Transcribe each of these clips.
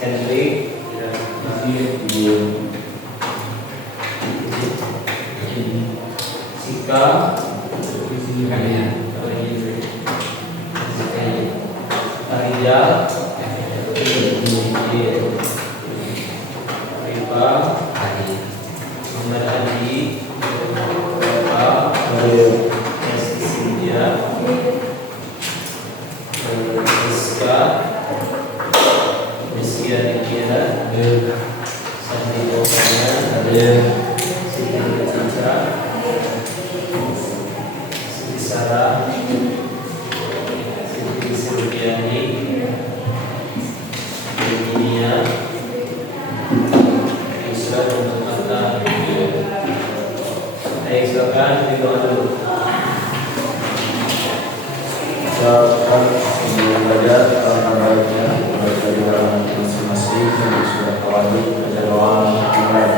Hendrik, Sika, Arijal, Riba, Muhammad Adi, Sindia, Rizka, Rizkia Dikiana, Sandi Bokanya, Siti Cica, Siti Sarah, Siti Silviani, Virginia, Yusra untuk Mata. Ayo silakan didoa dulu. Silakan sebelum belajar tentang baiknya baca doa masing-masing yang sudah kawali baca doa dimulai.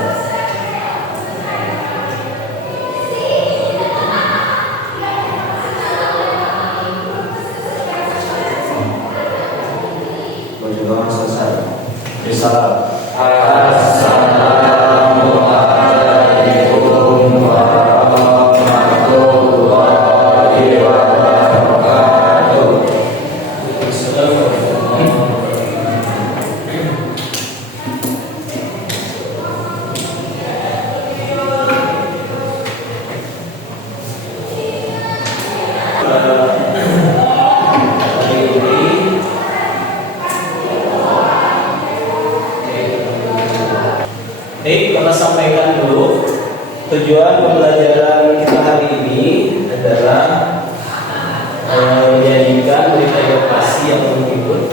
Baca doa selesai. Salam. Assalamualaikum warahmatullahi wabarakatuh. Baik, kita sampaikan dulu tujuan pembelajaran kita hari ini adalah menyajikan berita inovasi yang menghibur.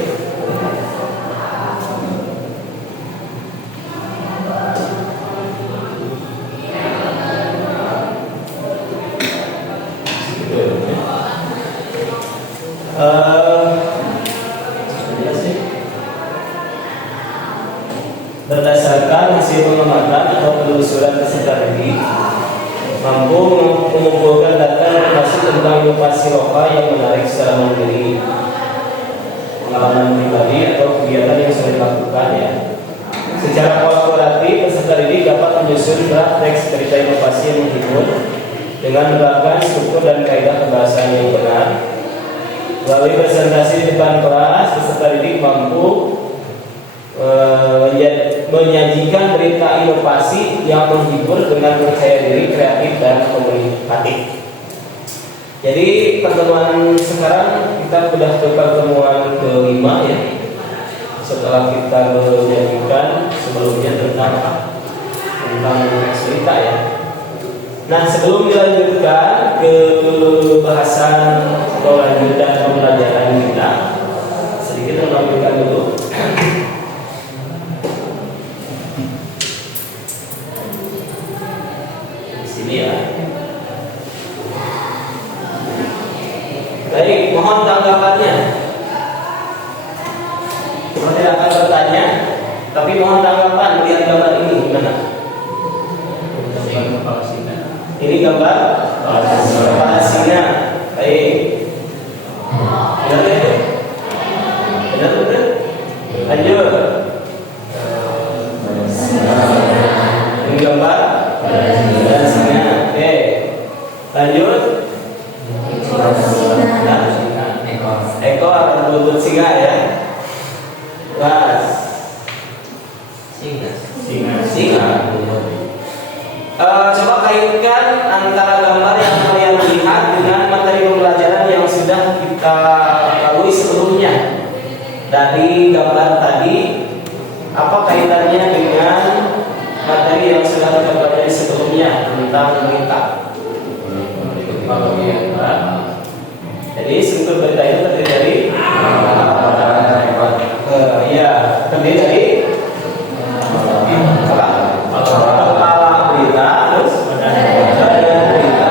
Berdasarkan hasil pengamatan atau penelusuran peserta didik mampu mengumpulkan data informasi tentang inovasi lokal yang menarik secara mandiri, pengalaman pribadi atau kegiatan yang sudah dilakukan ya. Secara kolaboratif peserta didik dapat menyusun draft teks berita inovasi yang menghibur dengan menerapkan struktur dan kaidah pembahasan yang benar. Melalui presentasi di depan kelas, peserta didik mampu menyajikan berita inovasi yang menghibur dengan percaya diri, kreatif, dan komunikatif. Jadi pertemuan sekarang kita sudah ke pertemuan kelima ya. Setelah kita menyajikan sebelumnya tentang teks berita ya. Nah sebelum dilanjutkan ke bahasan atau lanjutan pembelajaran kita, sedikit menampilkan dulu. Ya. Baik, mohon tanggapannya. Saya tidak akan bertanya, tapi mohon tanggapan melihat gambar ini gimana? Ini gambar kepala singa. Baik. Benar ya? Benar. Lanjut. Ini gambar singa. Oke. Lanjut. Ekor berbuntut singa ya. Mas. Singa. Coba kaitkan antara gambar yang kalian lihat dengan materi pembelajaran yang sudah kita lalui sebelumnya. Dari gambar tadi, apa kaitannya dengan materi yang sudah kita pelajari sebelumnya tentang berita? Jadi struktur berita itu terdiri dari terdiri dari kepala berita, terus badan berita,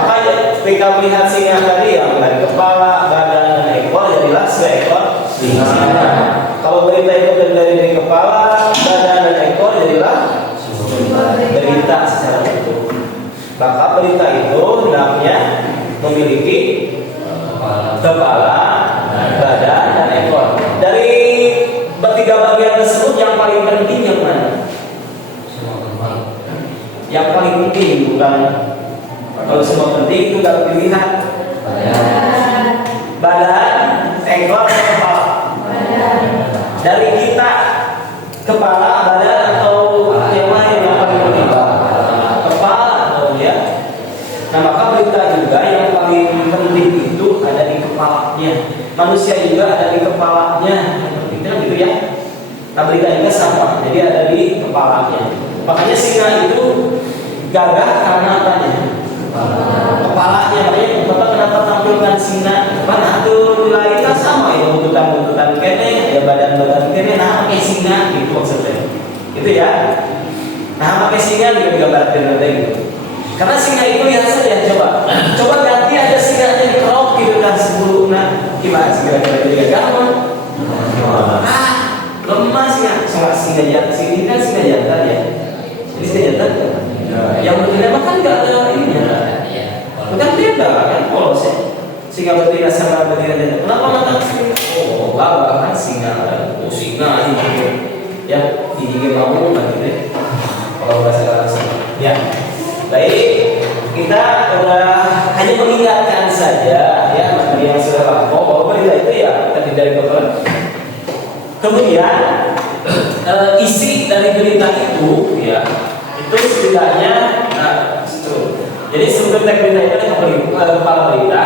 maka ketika melihat singa tadi yang dari kepala, badan, dan ekor, jadilah seekor singa. Kalau berita itu terdiri dari kepala, badan, dan ekor, jadilah berita secara utuh. Maka berita itu hendaknya memiliki kepala, badan, dan ekor. Dari bukan kalau semua penting itu nggak dilihat. Badan, ekor, kepala. Dari kita kepala, badan atau yang lain yang paling penting? Kepala atau ya. Nah maka berita juga yang paling penting itu ada di kepalanya. Manusia juga ada di kepalanya. Yang pentingnya gitu ya. Nah berita juga sama. Jadi ada di kepalanya. Makanya singa itu gagah karena apanya? Kepalanya. Makanya Bapak kenapa tampilkan singa? Karena tuh lain kan sama ya, bentukan kene, ya badan kene, nah pakai singa gitu maksudnya. Gitu ya. Nah pakai singa juga digambarkan gitu. Karena singa itu lihat saja coba ganti ada singanya di kerok gitu kan sebelum gimana singa jadi gampang. Lemah singa jantan sini kan singa jantan ya. Jadi singa jantan yang betina kan nggak ada ini ya. Bukan beda kan polos ya. Singa betina sama betina jantan. Kenapa makan singa? Oh laba kan singa ini ya gigi mau nanti deh. Kalau bahasa langsung ya. Baik, kita hanya mengingatkan saja ya materi yang sudah lampau bahwa berita itu ya tadi dari Bapak. Kemudian isi dari berita itu ya itu setidaknya jadi sebelum berita itu ada kepala berita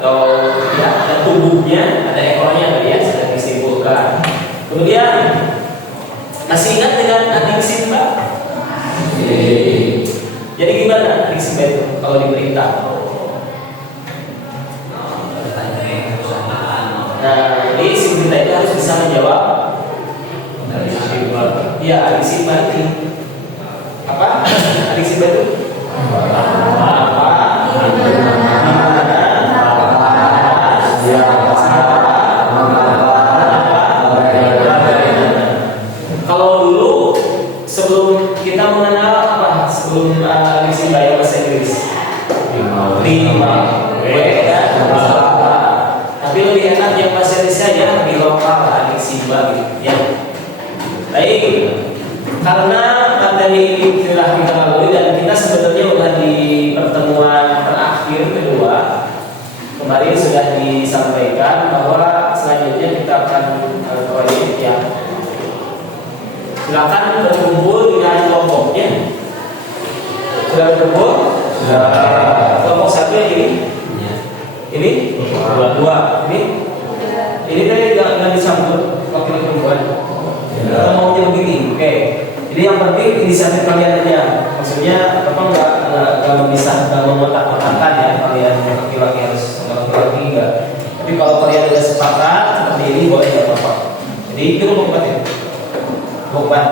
atau ya ada tubuhnya, ada ekornya tadi ya sudah disimpulkan. Kemudian masih ingat dengan adik Simba? Jadi gimana adik Simba itu kalau diberita? Nah, jadi si berita itu harus bisa menjawab. Ya, adik Simba itu apa? Adik Simba itu apa? Kalau dulu sebelum kita mengenal apa? Sebelum adik Simba yang bahasa Inggris 5 W ya. Tapi lebih enak yang bahasa Indonesia ya di lokal adik Simba gitu ya. Baik, karena materi ini telah kita lalui dan kita sebenarnya sudah di pertemuan terakhir kedua kemarin sudah disampaikan bahwa selanjutnya kita akan proyek ya. Silakan berkumpul dengan kelompoknya. Sudah berkumpul? Kelompok satu yang ini dua ini tadi nggak disambut wakil perempuan. Kita maunya begini, oke. Jadi yang penting inisiatif kalian aja. Maksudnya apa nggak bisa memotak-motakan ya kalian laki-laki harus laki-laki enggak. Tapi kalau kalian sudah sepakat seperti ini boleh ya apa-apa. Jadi itu kelompok ya. Kelompok.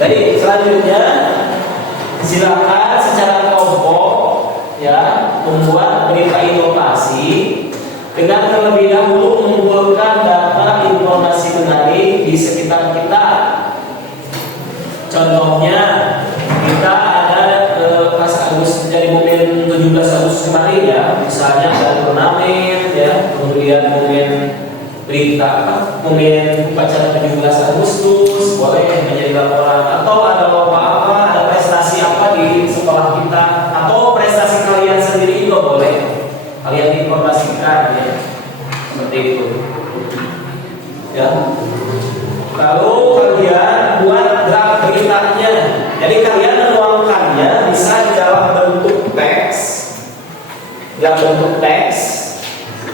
Jadi selanjutnya silakan secara kelompok ya membuat berita inovasi dengan terlebih dahulu mengumpulkan data informasi menarik di sekitar kita. Contohnya kita ada pas Agustus dari momen 17 Agustus kemarin ya, misalnya ada turnamen ya, kemudian momen berita momen upacara 17 Agustus boleh menjadi laporan, atau ada lomba apa, ada prestasi apa di sekolah kita, atau prestasi kalian sendiri juga boleh kalian informasikan ya, seperti itu ya. Lalu kalian buat draft beritanya, jadi kalian menuangkannya bisa di dalam bentuk teks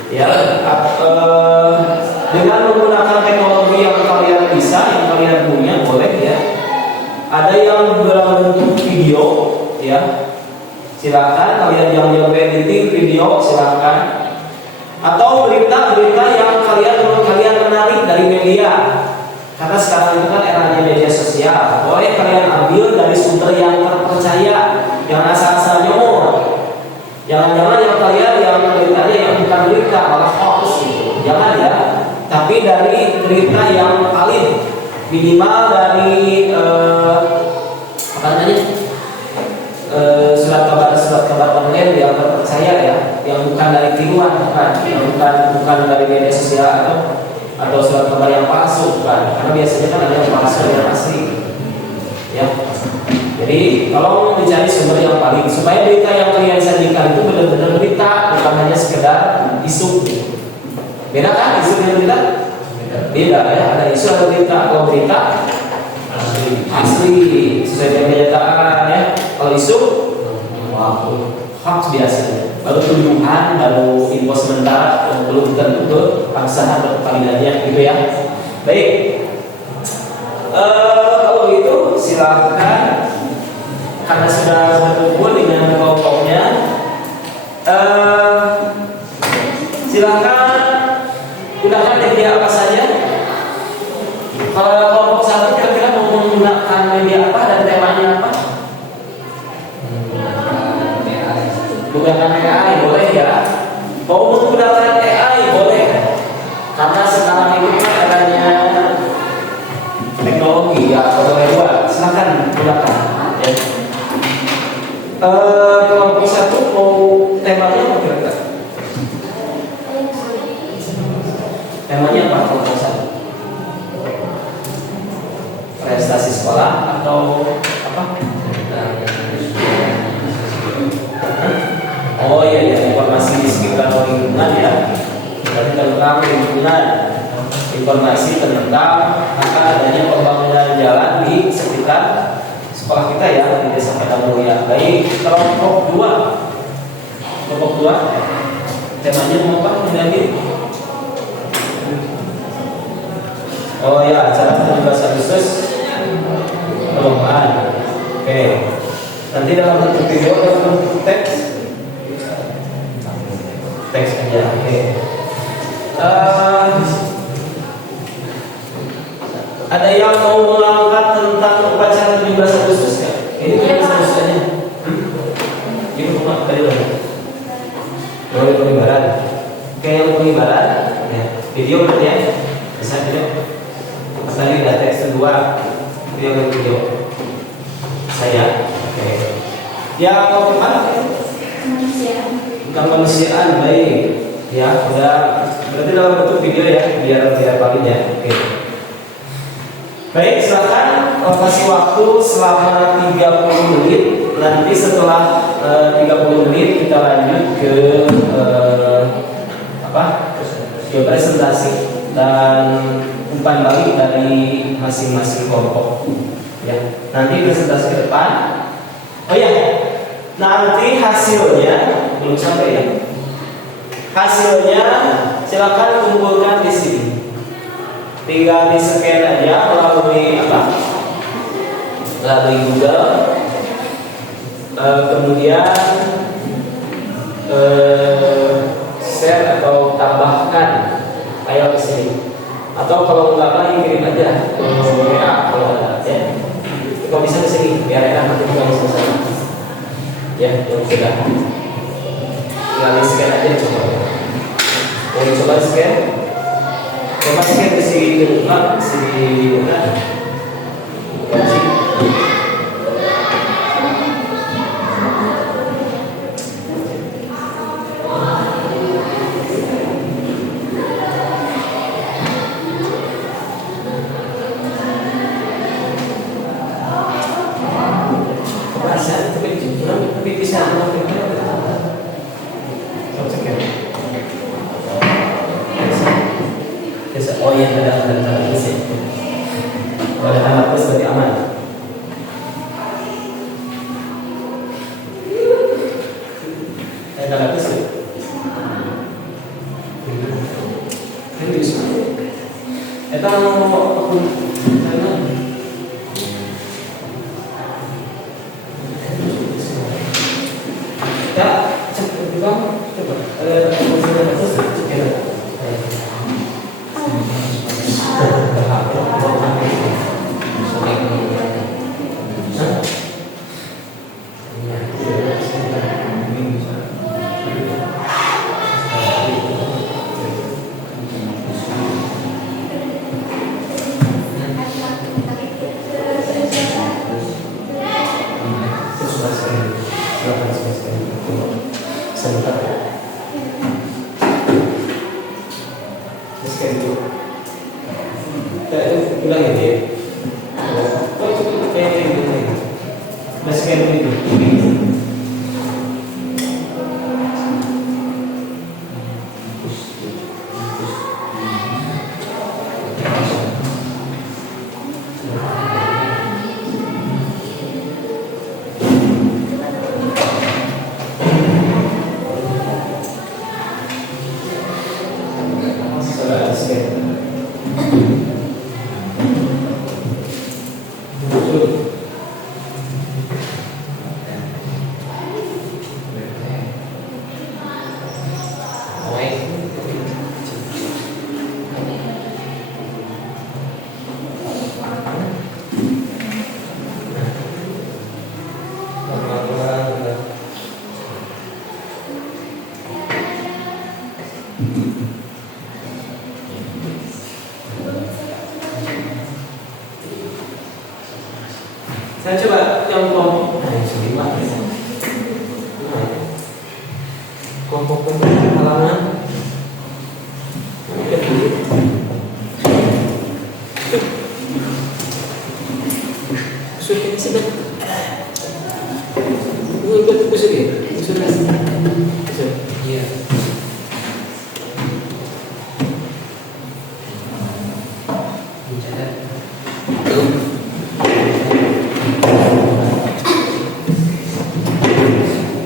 ya, dengan menggunakan teknologi yang kalian bisa, yang kalian punya boleh ya. Ada yang dalam bentuk video ya, silakan kalian yang editing video silakan, atau berita-berita yang menurut kalian menarik dari media, karena sekarang itu kan eranya media sosial. Boleh kalian ambil dari sumber yang terpercaya, yang asal-asal nyomor. Jangan-jangan yang kalian yang beritanya yang bukan berita malah hoax gitu. Jangan ya. Tapi dari berita yang valid, minimal dari surat kabar online yang terpercaya ya, yang bukan dari tiruan, bukan dari media sosial atau surat kabar yang palsu, bukan. Karena biasanya kan ada yang palsu dan asli. Ya, Jadi tolong mencari sumber yang valid supaya berita yang kalian sajikan itu benar-benar berita, bukan hanya sekedar isu. Beda kan isu dan berita? Beda ya. Ada isu ada berita. Kalau berita asli sesuai dengan kenyataan ya. Kalau isu, hoax biasanya. Baru tuduhan, baru info sementara, belum tentu keabsahan atau kevalidannya gitu ya. Baik. Kalau itu silakan. Karena sudah berkumpul dengan kelompoknya, silakan gunakan media apa saja. Kalau kelompok satu kira-kira mau menggunakan media apa dan temanya apa? Gunakan AI boleh ya. Mau menggunakan AI boleh. Karena sekarang ini kan adanya teknologi ya, foto silakan gunakan. Ya. Kelompok satu mau temanya apa kira-kira? Temanya apa kelompok satu? Prestasi sekolah atau apa? Oh iya, informasi di sekitar lingkungan ya. Berarti tentang lingkungan, informasi tentang akan adanya pembangunan jalan di sekitar sekolah kita ya, di Desa Padangmulia. Baik, kelompok dua, temanya mau apa menjadi? Oh ya, acara 17 Agustus perlombaan. Oke, nanti dalam bentuk video atau bentuk teks aja. Oke. Ada yang mau mengangkat tentang upacara 17 Agustus ya? Ini kan seharusnya. Ini cuma dari mana? Dari pengibaran. Oke, yang pengibaran, ya. Video berarti ya? Bisa video. Pas lagi ada teks kedua, itu yang video. Saya, oke. Yang mana? Kemanusiaan, baik. Ya, udah. Berarti dalam bentuk video ya, biar valid ya. Oke. Baik, silakan kasih waktu selama 30 menit. Nanti setelah 30 menit kita lanjut ke ke presentasi dan umpan balik dari masing-masing kelompok. Ya, nanti presentasi ke depan. Oh ya, nanti hasilnya belum sampai ya. Hasilnya silakan kumpulkan di sini. Tinggal di scan aja melalui melalui Google. Kemudian share atau tambahkan file ke sini. Atau kalau enggak lagi kirim aja ke WA kalau ada ya. Kalau bisa ke sini biar enak nanti kita sama-sama. Ya, yang sudah. Tinggal di scan aja coba. Mau coba scan? Coba scan ke sini depan, sini depan. Oh iya, ada tanda plus ya. Kalau ada tanda plus berarti aman. Ada tanda plus ya. Ini bisa. Eta mau aku ya, cek juga coba. Saya coba kelompok kelima. Kelompok halaman sudah sudah iya.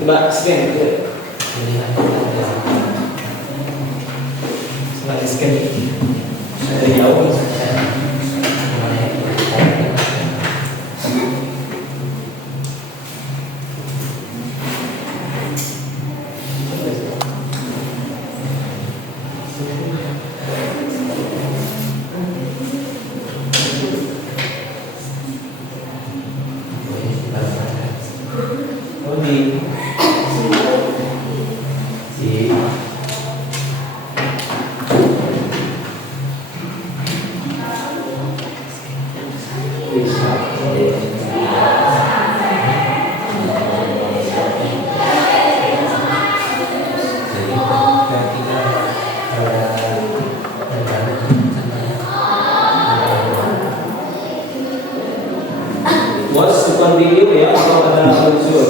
Coba scan Coba scan dari jauh. Oh di was bukan video ya, atau ada unsur.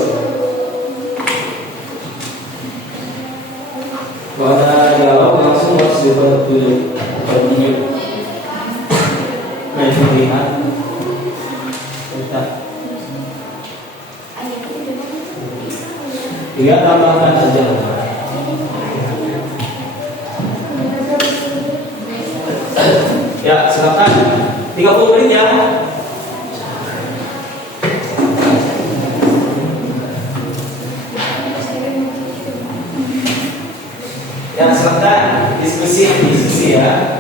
Kalau ada dialog langsung was bukan video. Nah itu lihat. Kita dia tambahkan saja. Ya silakan 30 menit ya. Yang silakan diskusi ya.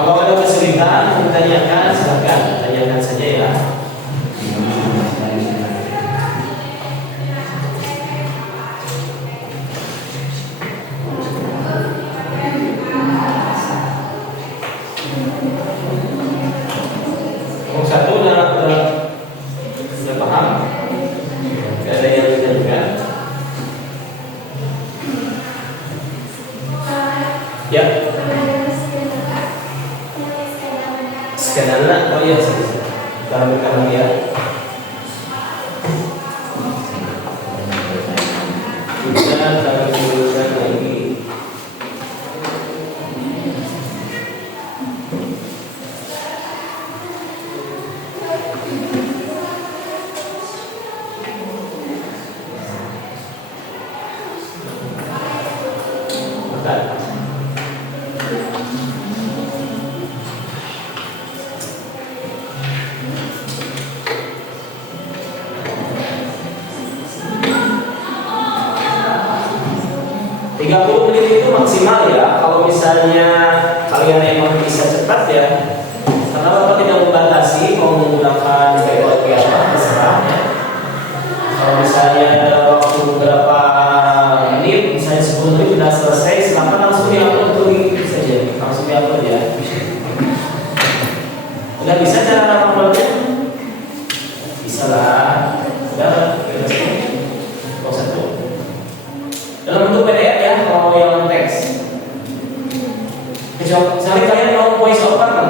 Kalau ada kesulitan, ditanyakan, silakan tanyakan saja ya. Yang satu sudah paham, tidak ada yang ditanyakan. Ya. Skenario, oh iya sih, taruh ya. Kita taruh tulisan lagi. Bentar. Kecuali kalian mau voice over kan,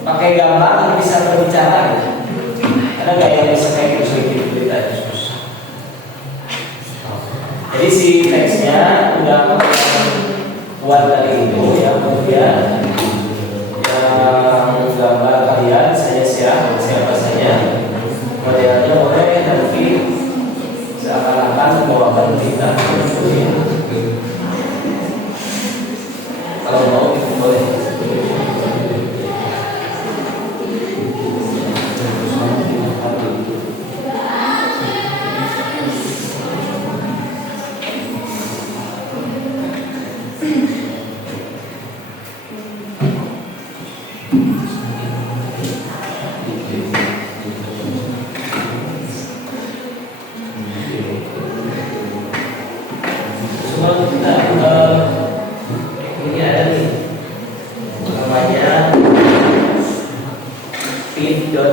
pakai gambar bisa berbicara gitu. Ada nggak yang bisa kayak gitu sedikit cerita terus? Jadi si teksnya udah buat dari itu ya, kemudian yang gambar kalian saya share siapa saja, modelnya boleh nanti seakan-akan membawakan berita. Kalau mau itu boleh. Cuma kita ini ada nih namanya pin.io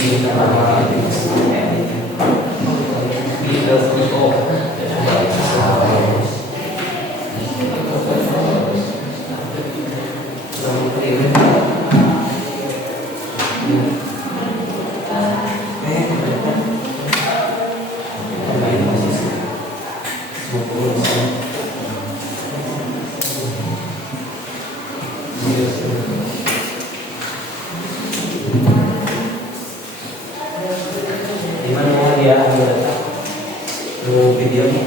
ini nama di mana dia ambil videonya.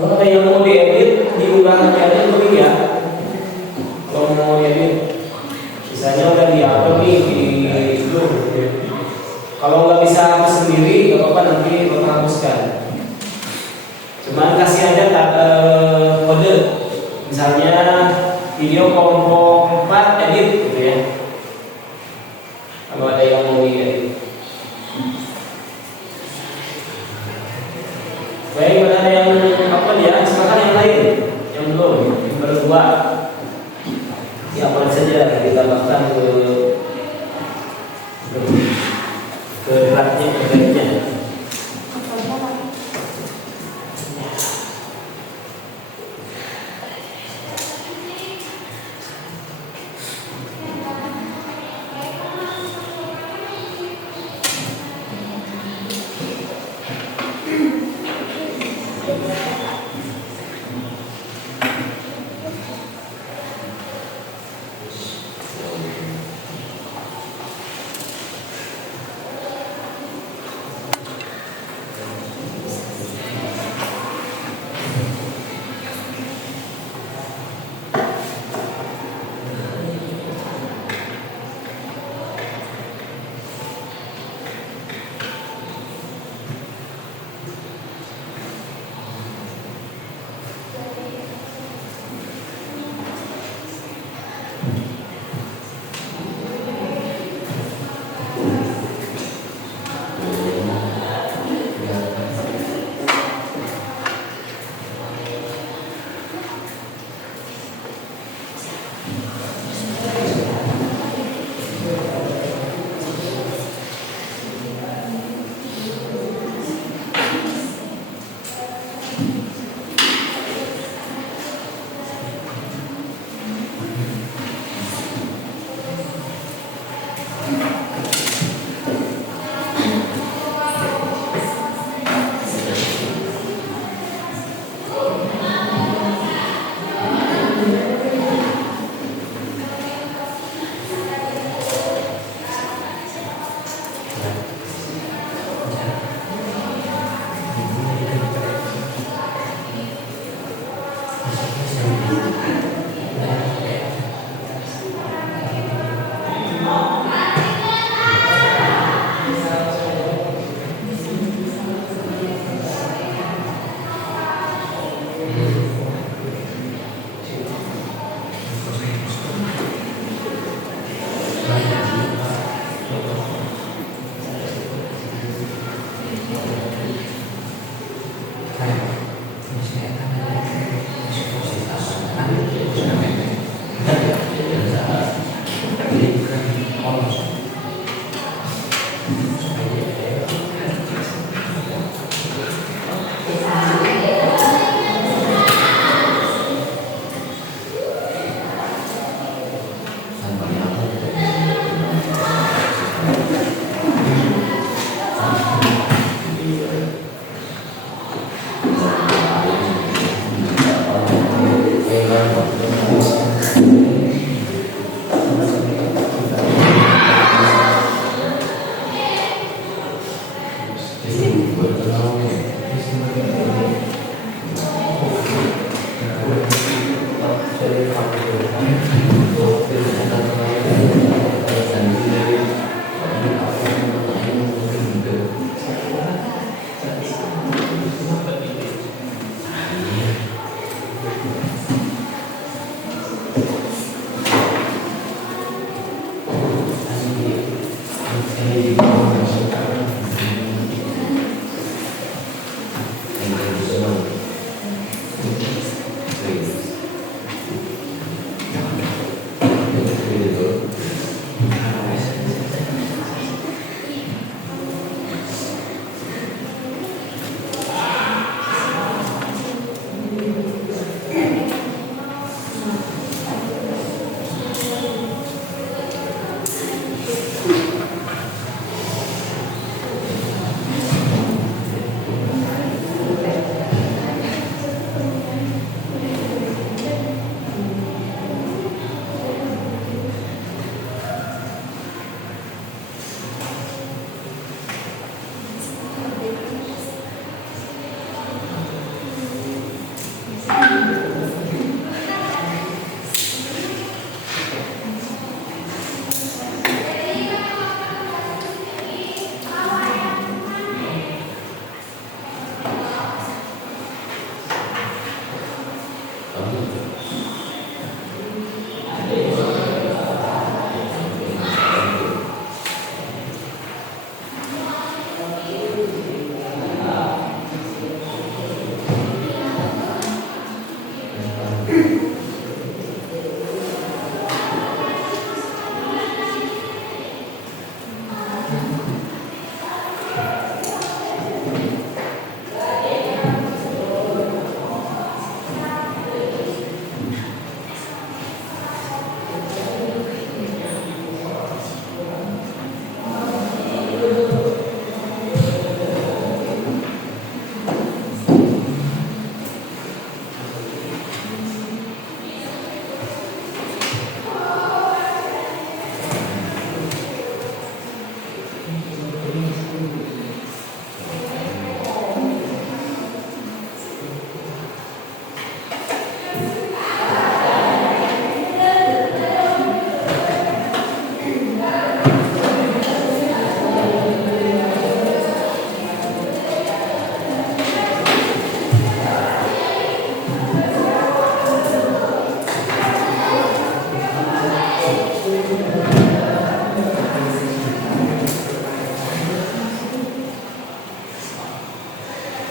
Kalau ada yang mau diedit, diunggah aja dulu ya. Kalau mau edit, misalnya udah di-upload nih di itu. Kalau nggak bisa hapus sendiri, nggak apa-apa, nanti kita hapuskan. Cuman kasih aja kode, misalnya video kelompok 4 edit gitu ya. Kalau ada yang mau diedit. Baik, mana ada yang apa dia? Silakan yang lain, yang belum, yang berdua. Ya, apa saja ditambahkan ke draftnya, ke baiknya.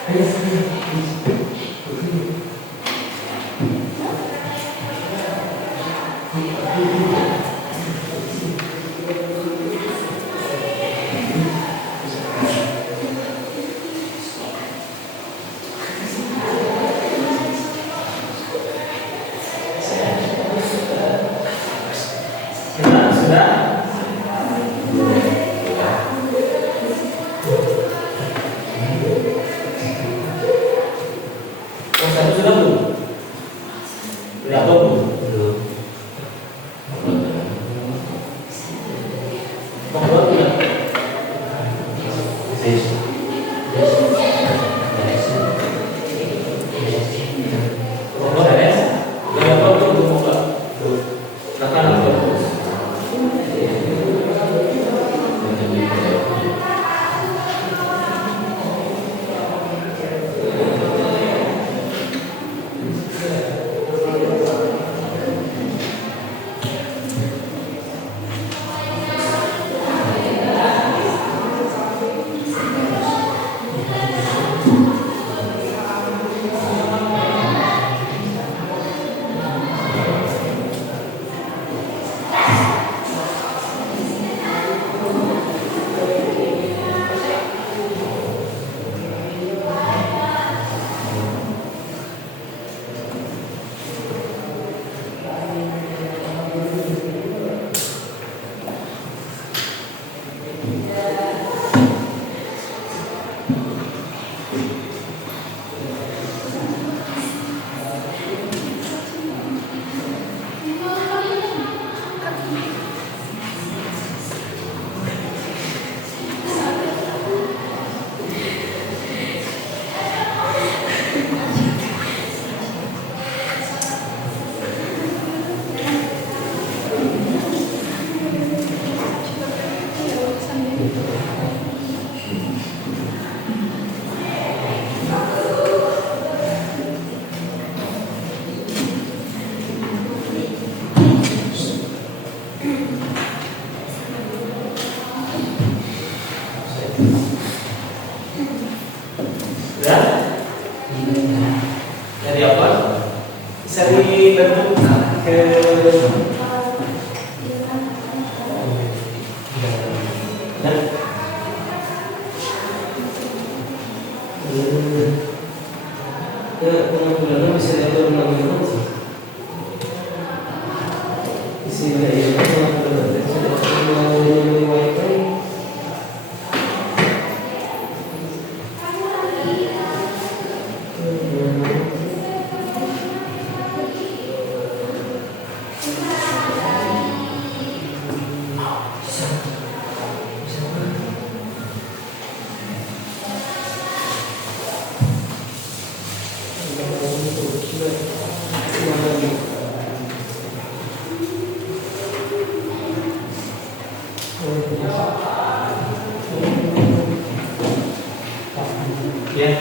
Sudah? Oh, satu sudah belum? Sudah belum? Oh, belum sudah? Oh, beres? Yang belum buka. Tekan terus. Sudah? Jadi apa? Bisa dibentuk ke pengumpulannya bisa diatur melalui sih. Isi dari pengumpulan bisa diatur melalui wifi. Ya.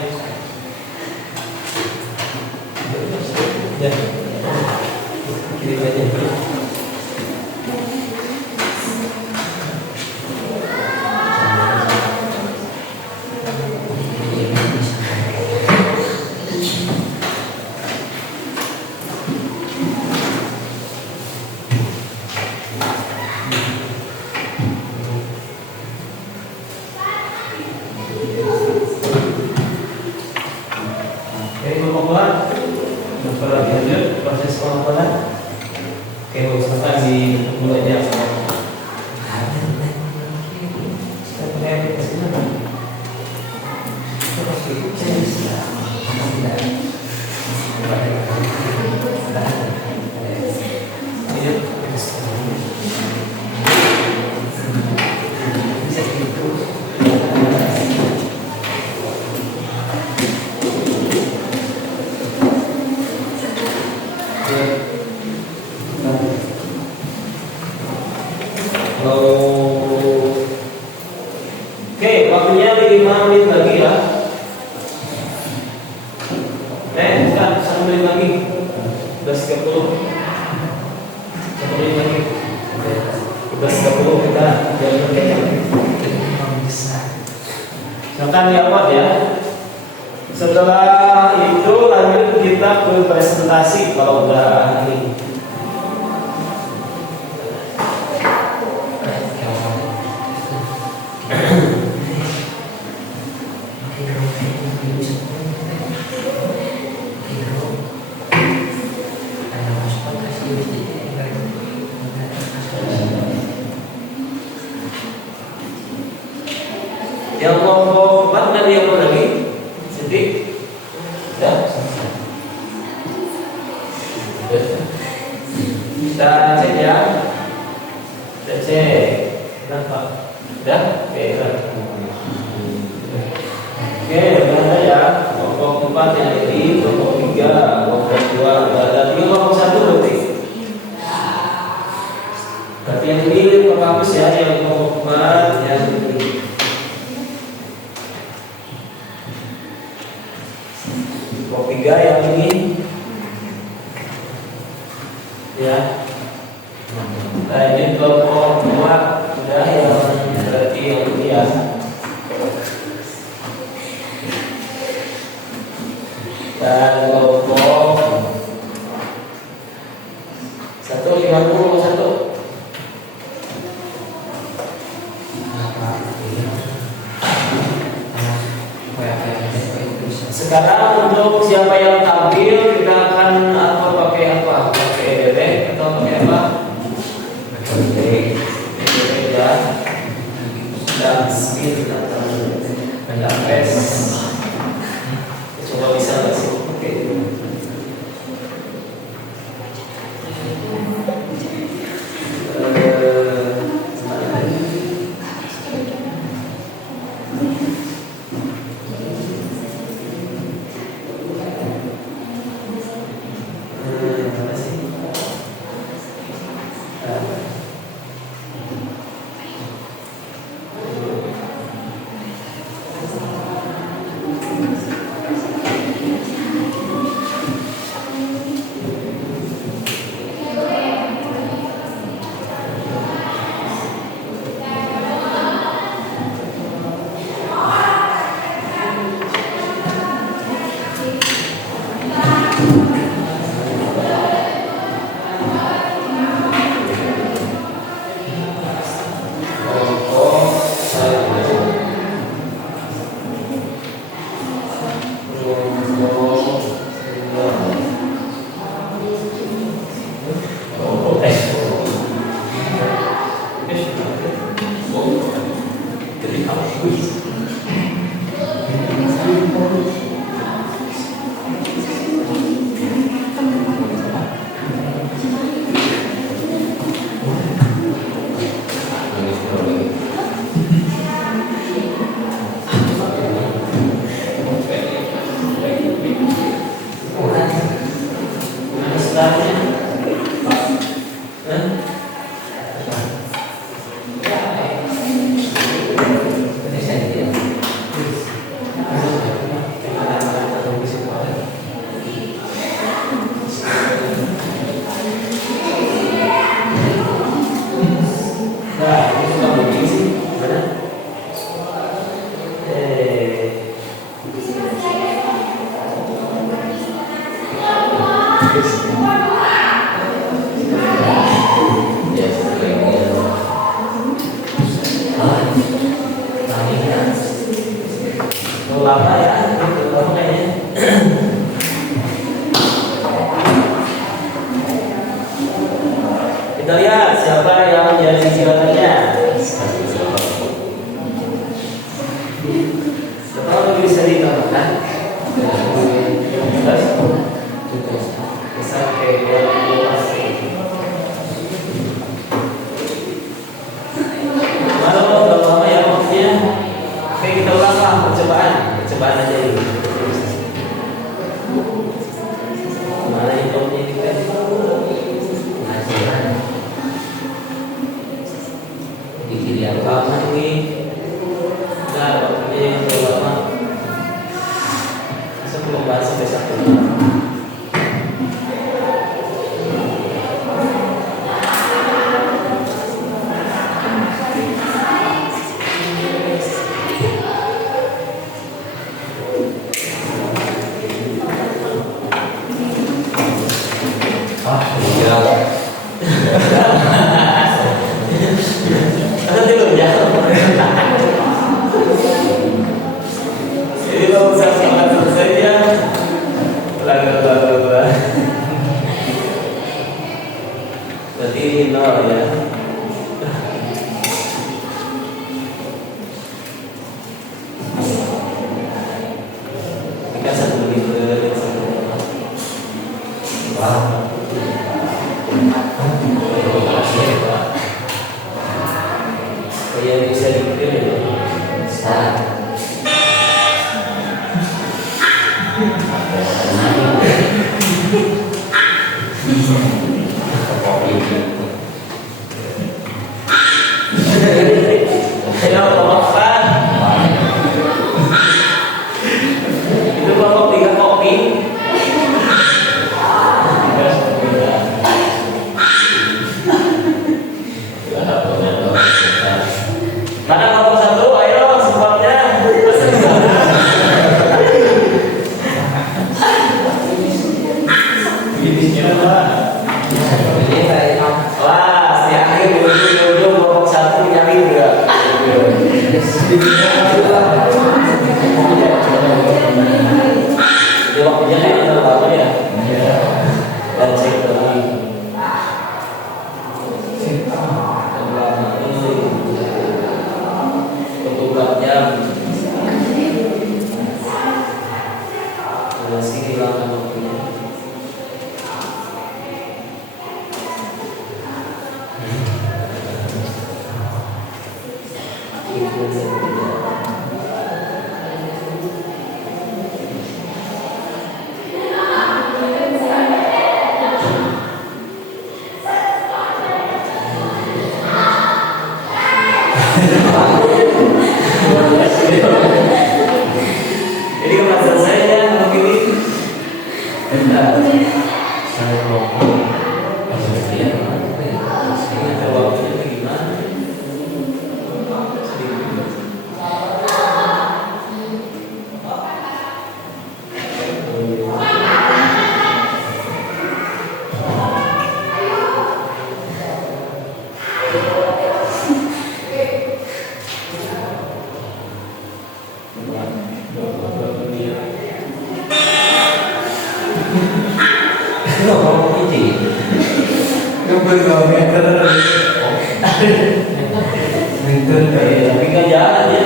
Ya. Kirim aja. Jadi pengumpulan lagi lanjut proses pengumpulan. Oke, misalkan di mulai aja. Oke, waktunya 5 menit lagi ya. Sekarang 1 menit lagi. 11.30. 1 menit lagi. 11.30 kita jalan lagi. Silakan ya Pak ya. Setelah itu lanjut kita ke presentasi kalau udah ini. Yang kelompok 4 dan yang lagi sedih ya kita cek ya, kita cek kenapa udah oke udah ya. Kelompok 4 yang ini, kelompok 3, kelompok 2 ada 3, kelompok 1 berarti yang ini bagus ya, yang kelompok 4 yang ini. Kelompok 3 yang ini ya. Nah ini kelompok 2 udah yang berarti yang ini ya. Dan kelompok 151 sekarang untuk siapa yang tampil kita akan pakai apa? Pakai bebek atau pakai apa? Oke, ya. Dan speed atau pendapat. Coba bisa nggak sih? Oke. Lama ya, lama kayaknya. Kita lihat siapa yang menjadi silatannya. Setelah lebih bisa ditambahkan, sampai malu lama ya maksudnya. Oke, kita ulang lah percobaan aja ini. Mana hitungnya ini kan? Di kiri yang kanan ini. Nah, waktunya yang lama. Sebelum bahas sampai 1. Jadi kalau saya sangat selesai ya, bla. Berarti ini nol ya. Ini kan 1 liter. Wah. Kayak bisa dipikir ya. Bisa. Ayo makan. Itu bapak 3 kopi. Mana nomor 1? Ayo sempatnya. Wah, si akhir ujung nomor 1 nyari enggak? Jadi waktunya kayak gitu apa ya? Dan cek lagi. Untuk berapa jam? Masih hilangkan waktunya. Jadi kalau selesai ya memilih. Saya mau waktunya gimana? Tapi kan jalan ya.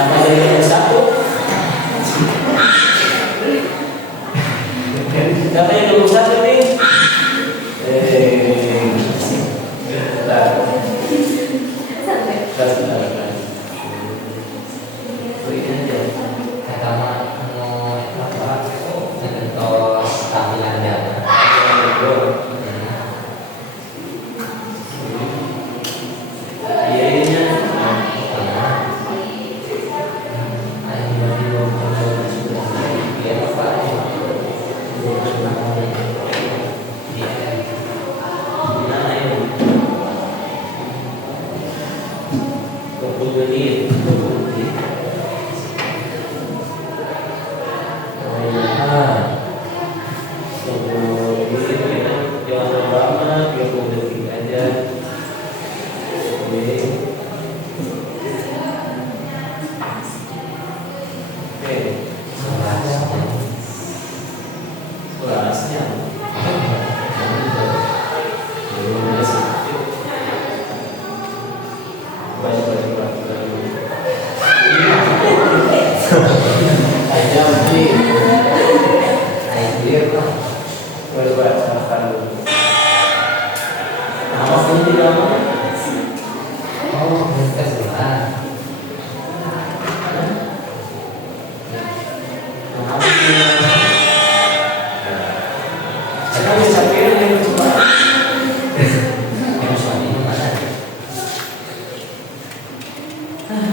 Nama dari yang 1. Siapa yang nomor 1 nih?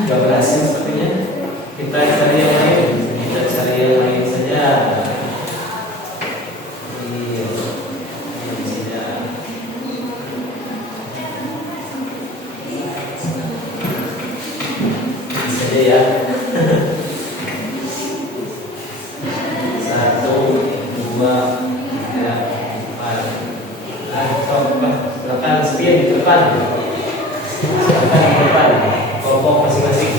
Gak berhasil sepertinya. Kita cari yang lain. Kita cari yang lain saja. Iya, ini saja. aja ya. Satu, dua, tiga, empat. Silakan sepian di depan. Silakan di depan. Kelompok masing-masing.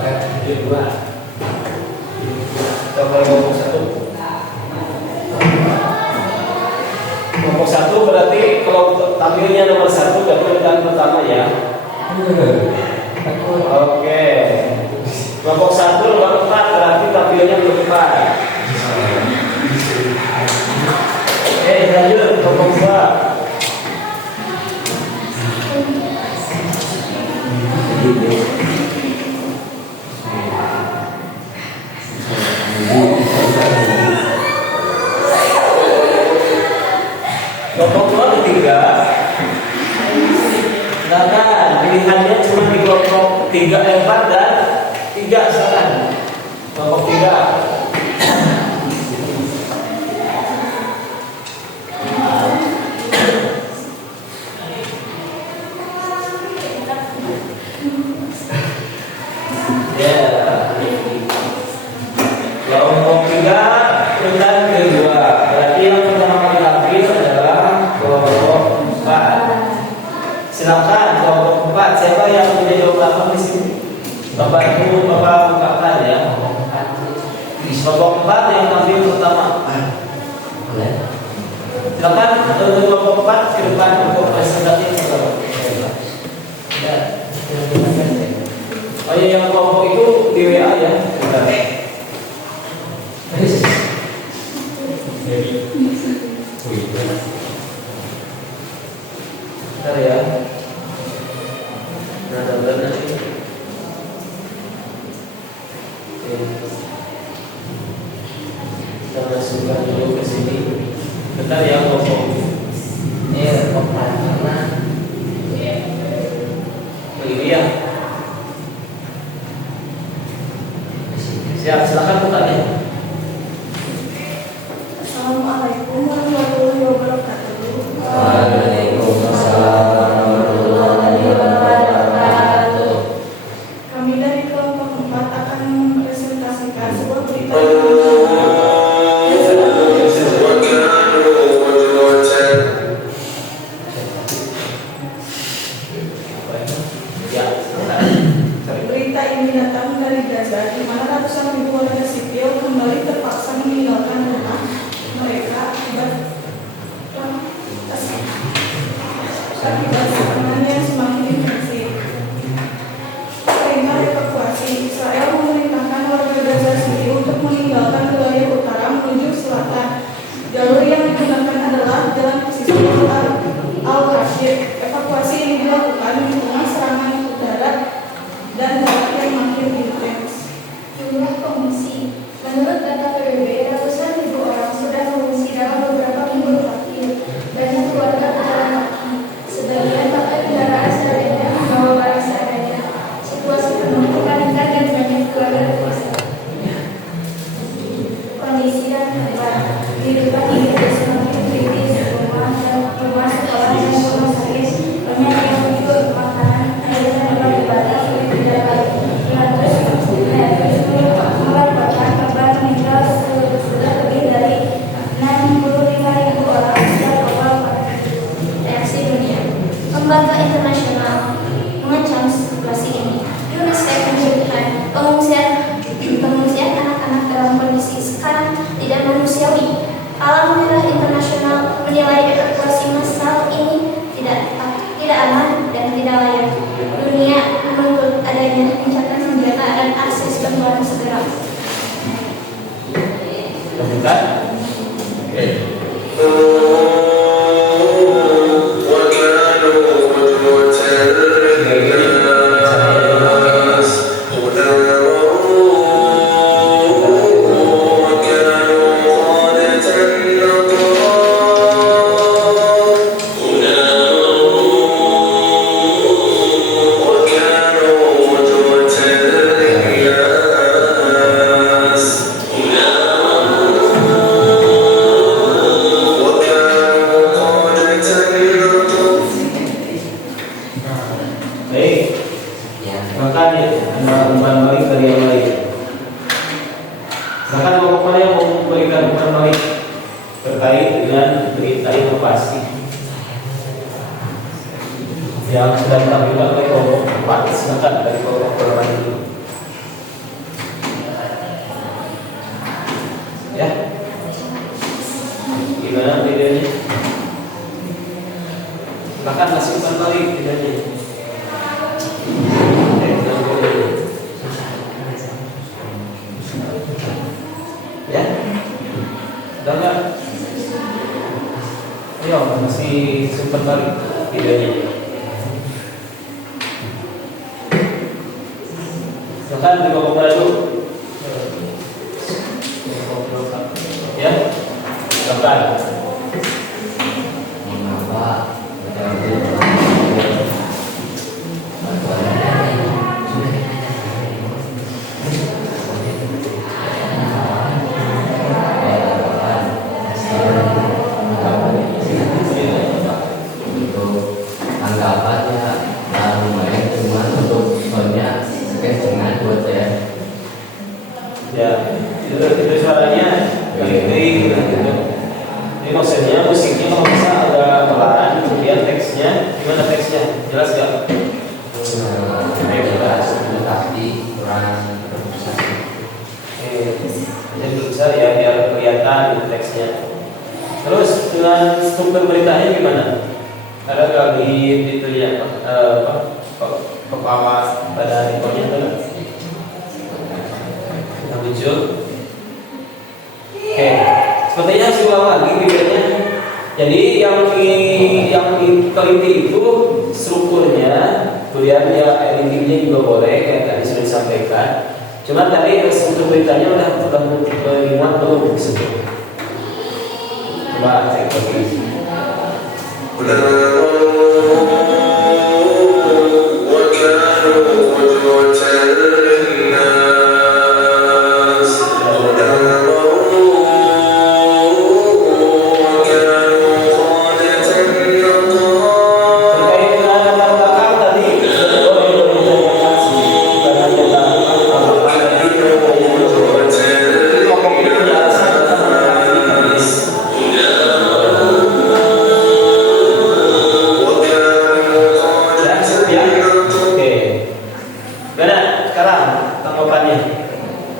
Oke, dua. Coba kelompok satu. Kelompok satu berarti kalau tampilnya nomor satu urutan pertama ya. Oke. Kelompok satu nomor 4 berarti tampilnya nomor 4. Oke, lanjut kelompok 2. Kelompok 2 ketiga. Silakan pilihannya cuma di kelompok 3, 4 dan 3 silakan. Kelompok 3. Ya. Kelompok 3 urutan kedua. Berarti yang pertama kali tampil adalah kelompok 4. Silakan kelompok 4. Siapa yang punya jawaban di sini? Bapak Ibu, Bapak bukakan ya. Kelompok 4 yang tampil pertama. Silakan untuk kelompok 4 ke depan untuk presentasi. Oh ya, yang kelompok itu di WA ya. Bentar ya. Benar nanti. Kita masukkan dulu ke sini. Bentar ya kelompok. Ini ya. Siap, silakan buka ya. Assalamualaikum warahmatullahi wabarakatuh. Waalaikumsalam warahmatullahi wabarakatuh. Kami dari kelompok 4 akan mempresentasikan sebuah berita. Berita ini datang dari Gaza, di mana ratusan ribu warga sipil kembali terpaksa meninggalkan rumah mereka akibat serangan yang semakin intensif. Perintah evakuasi Israel memerintahkan warga Gaza City untuk meninggalkan wilayah utara menuju selatan. Jalur yang digunakan adalah jalan pesisir Al-Rashid. Evakuasi ini dilakukan menghindari serangan udara dan darat yang makin intens. Jumlah pengungsi. Menurut data PBB, ratusan ribu orang sudah mengungsi dalam beberapa minggu terakhir. Banyak keluarga berjalan kaki. Sebagian pakai kendaraan seadanya, membawa barang seadanya. Situasi penuh kepanikan dan banyak keluarga terpisah. Kondisi dan korban. Kehidupan ini semakin kritis. Rumah sekolah dan rumah sakit banyak yang ikut makanan, air dan obat ibadah sulit didapat. Melaporkan korban meninggal sudah lebih dari 65.000 orang sejak awal reaksi dunia. Lembaga internasional mengecam situasi ini. UNICEF menyebutkan pengungsian anak-anak dalam kondisi sekarang tidak manusiawi. Alam Merah Internasional menilai evakuasi massal ini tidak aman dan tidak layak. Dunia menuntut adanya gencatan senjata dan akses bantuan segera. Bukan? Baik. Makanya umpan balik dari yang lain. Bahkan pokoknya yang mau memberikan umpan balik terkait dengan berita inovasi yang sedang tampilkan oleh kelompok 4, silakan dari kelompok berapa dulu. Ya, gimana bedanya? Bahkan masih umpan balik bedanya. Ya, udah nggak? Ayo, masih umpan balik bedanya. Silakan di bawah dulu. Ya, silakan. Tanggapannya lumayan, cuma untuk soalnya setengah buat saya. Ya, itu suaranya kering gitu. Ini maksudnya musiknya kalau bisa agak pelan, kemudian teksnya gimana teksnya? Jelas gak? Jelas, tapi kurang berusaha. Jadi besar ya biar kelihatan teksnya. Terus dengan struktur beritanya gimana? Ada nggak di itu ya kepala pada ikonnya itu yang muncul? Oke, sepertinya harus diulang lagi videonya. Jadi yang diteliti itu strukturnya, kemudian ya editingnya juga boleh kayak tadi sudah disampaikan. Cuma tadi struktur beritanya udah muat belum disebut. Coba cek lagi.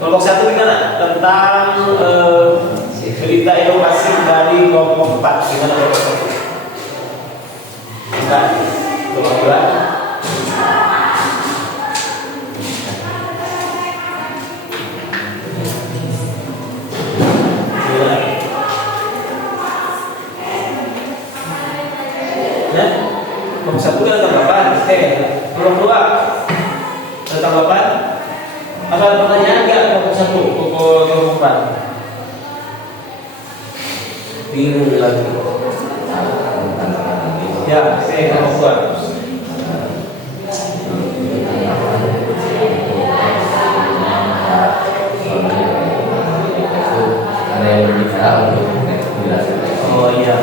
Kelompok 1 gimana? Tentang berita inovasi dari kelompok 4 gimana kelompok 1? Bukan? Kelompok 2? Gimana? Ya? Kelompok 1 kan tentang apa? Kelompok 2 tentang apa? Apa ada pertanyaan enggak kelompok 1, kelompok 4? Bingung lagi. Ya, saya kelompok 2. Oh iya.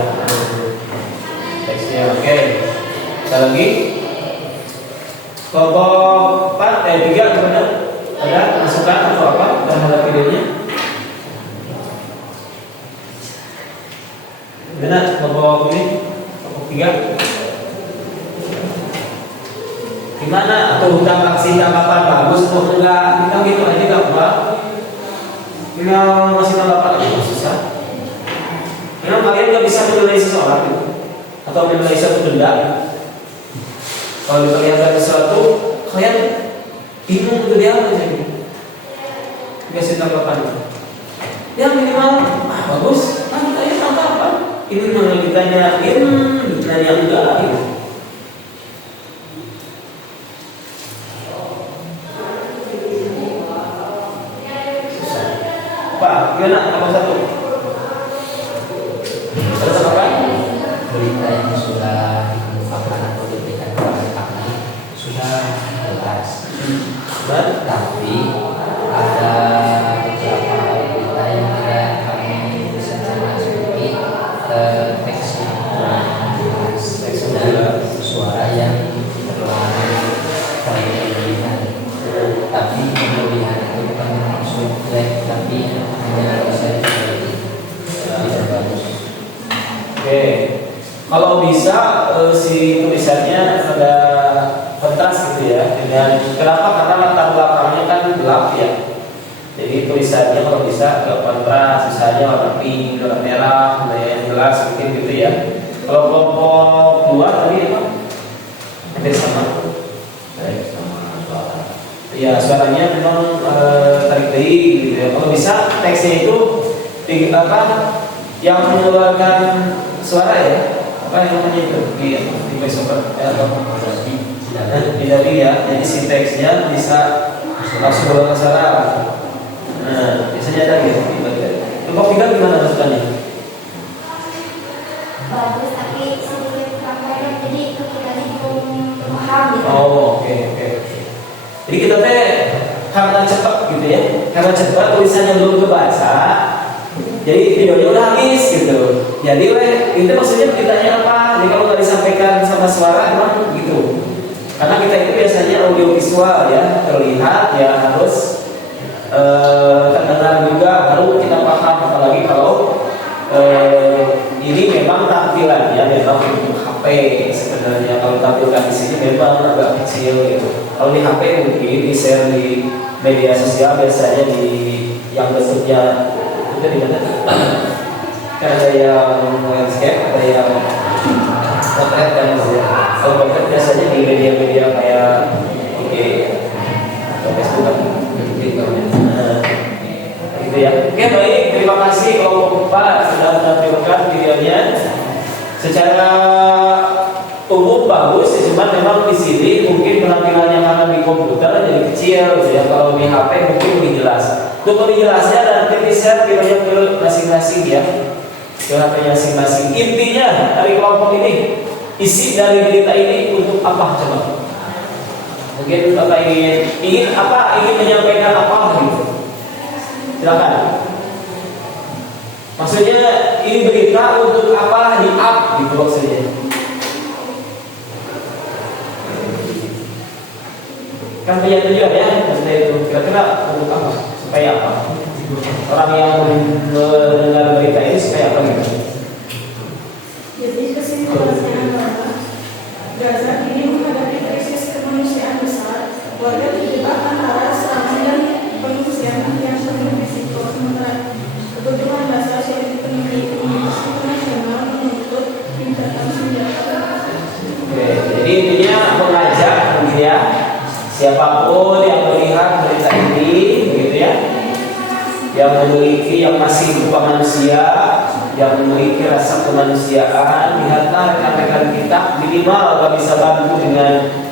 Teksnya oke. Sekali lagi. Kelompok 4 3 gimana? Ada masukan atau apa terhadap videonya? Gimana kelompok ini? Kelompok 3? Gimana? Atau hutang aksi tanggapan bagus atau enggak? Kita gitu aja enggak apa? Tinggal masih tanggapan aja susah. Memang kalian nggak bisa menilai seseorang gitu? Atau menilai satu benda. Kalau diperlihatkan sesuatu, kalian bingung untuk dia apa jadi? Kasih tanggapan. Yang minimal, bagus. Tanya tanggapan. Ini malah ditanyain, ditanya enggak gitu. Pak, gimana? Apa satu? Ada tanggapan? Berita yang sudah dikemukakan atau diberikan kepada kami sudah jelas. Tapi ada beberapa berita yang tidak kami bisa masuki teksnya kurang jelas dan suara yang terlalu terlihat. kalau bisa si tulisannya ada kontras gitu ya. Dengan kenapa? Karena latar belakangnya kan gelap ya. Jadi tulisannya kalau bisa agak kontras, misalnya warna pink, warna merah, warna yang jelas mungkin gitu ya. Kalau kelompok 2 tadi apa? Hampir sama. Baik sama suara. Ya suaranya memang tarik gitu ya. Kalau bisa teksnya itu apa yang mengeluarkan suara ya? Apa yang namanya itu? Di voiceover atau tidak ya. Jadi si teksnya bisa langsung mengeluarkan suara. Nah, biasanya ada gitu. Kelompok 3 gimana masukannya? Bagus, tapi sedikit kurang jadi kita belum paham gitu. Oh, oke. Jadi kita teh karena cepat gitu ya, karena cepat tulisannya belum kebaca, jadi videonya udah habis gitu. Jadi itu maksudnya beritanya apa? Jadi kalau nggak disampaikan sama suara emang gitu. Karena kita itu biasanya audio visual ya, terlihat ya harus terdengar juga, baru kita paham. Apalagi kalau ini memang tampilannya memang untuk HP sebenarnya. Kalau tampilkan di sini memang agak kecil gitu. Kalau di HP mungkin di share di media sosial biasanya di yang bentuknya itu di mana? Kan ada yang landscape, ada yang potret kan gitu ya. Kalau potret biasanya di media-media kayak IG atau Facebook kan. Gitu ya. Oke baik, terima kasih kelompok 4 sudah menampilkan videonya. Secara umum bagus, cuma memang di sini mungkin penampilannya karena di komputer jadi kecil gitu ya. Kalau di HP mungkin lebih jelas. Untuk lebih jelasnya nanti di share videonya ke masing-masing ya, ke HP masing-masing. Intinya dari kelompok ini, isi dari berita ini untuk apa coba? Mungkin Bapak ingin apa? Ingin menyampaikan apa gitu? Silakan. Maksudnya ini berita untuk apa di up gitu maksudnya. Kan punya tujuan ya, maksudnya itu kira-kira untuk apa? Supaya apa? Orang yang mendengar berita ini supaya apa gitu? Jadi kesimpulannya adalah Gaza ini menghadapi krisis kemanusiaan besar. Warga terjebak antara serangan dan pengungsian yang penuh risiko. Sementara kebutuhan dasar yang dipenuhi komunitas internasional menuntut tingkatan senjata. Oke, jadi intinya mengajak gitu ya, siapapun yang melihat berita ini begitu ya, yang memiliki, yang masih berupa manusia, yang memiliki rasa kemanusiaan, lihatlah rekan-rekan kita, minimal kalau bisa bantu dengan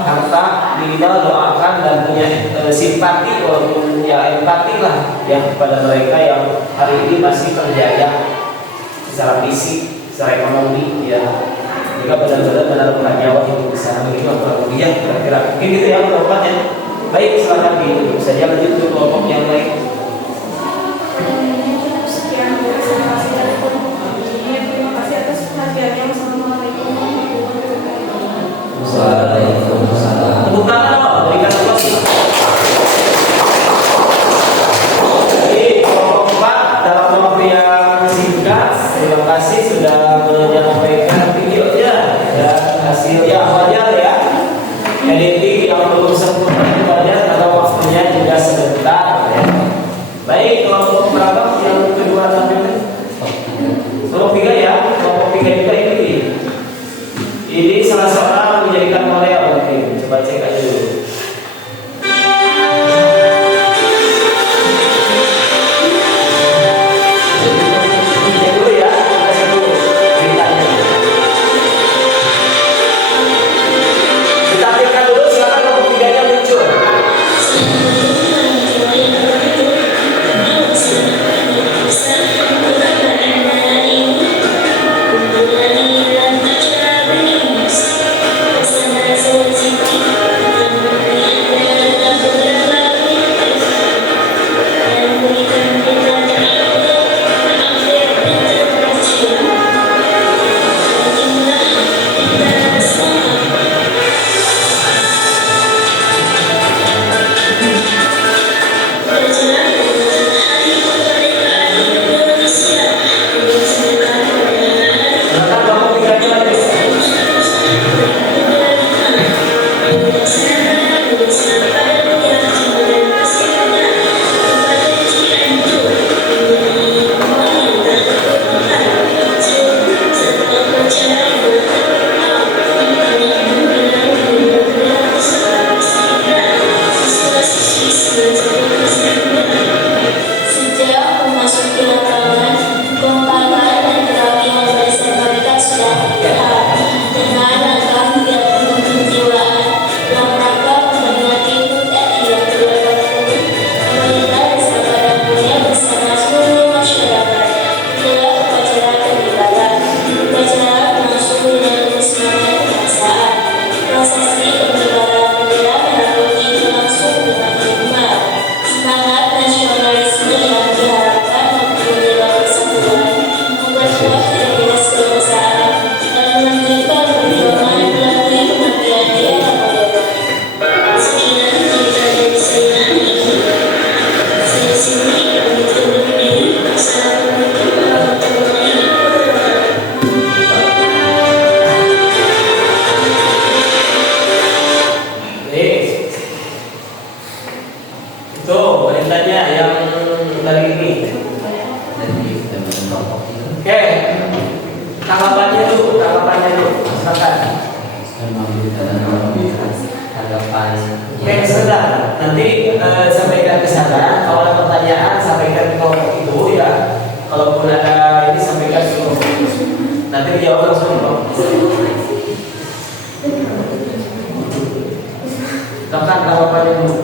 harta, minimal doakan dan punya simpati walaupun ya empati lah ya kepada mereka yang hari ini masih terjajah secara fisik, secara ekonomi ya. Jika benar-benar menaruhkan nyawa untuk bisa begitu kurang lebih ya kira-kira mungkin gitu ya kelompoknya. Baik, silakan ditutup saja, lanjut ke kelompok yang lain. Sekian presentasi dari kelompok ini. Terima kasih atas perhatiannya. Wassalamualaikum warahmatullahi wabarakatuh. Waalaikumsalam. Tepuk tangan dong, berikan closing. Jadi kelompok 4 dalam waktu yang singkat, terima kasih sudah menyampaikan videonya dan hasilnya wajar ya. Editing yang belum sempurna wajar karena waktunya juga sebentar ya. Baik, kelompok berapa yang kedua tampilkan? Kelompok 3 ya, kelompok 3 juga ini. Ini salah seorang menjadikan model mungkin. Coba cek aja dulu. Cek dulu ya, cek dulu beritanya. Ditampilkan dulu, silakan kelompok 3-nya muncul. Thank you. persiapan. Oke, sebentar. Nanti sampaikan ke sana. Kalau ada pertanyaan sampaikan ke kelompok itu ya. Kalaupun ada ini sampaikan ke kelompok itu. Nanti dijawab langsung kok. Tekan tanggapannya dulu.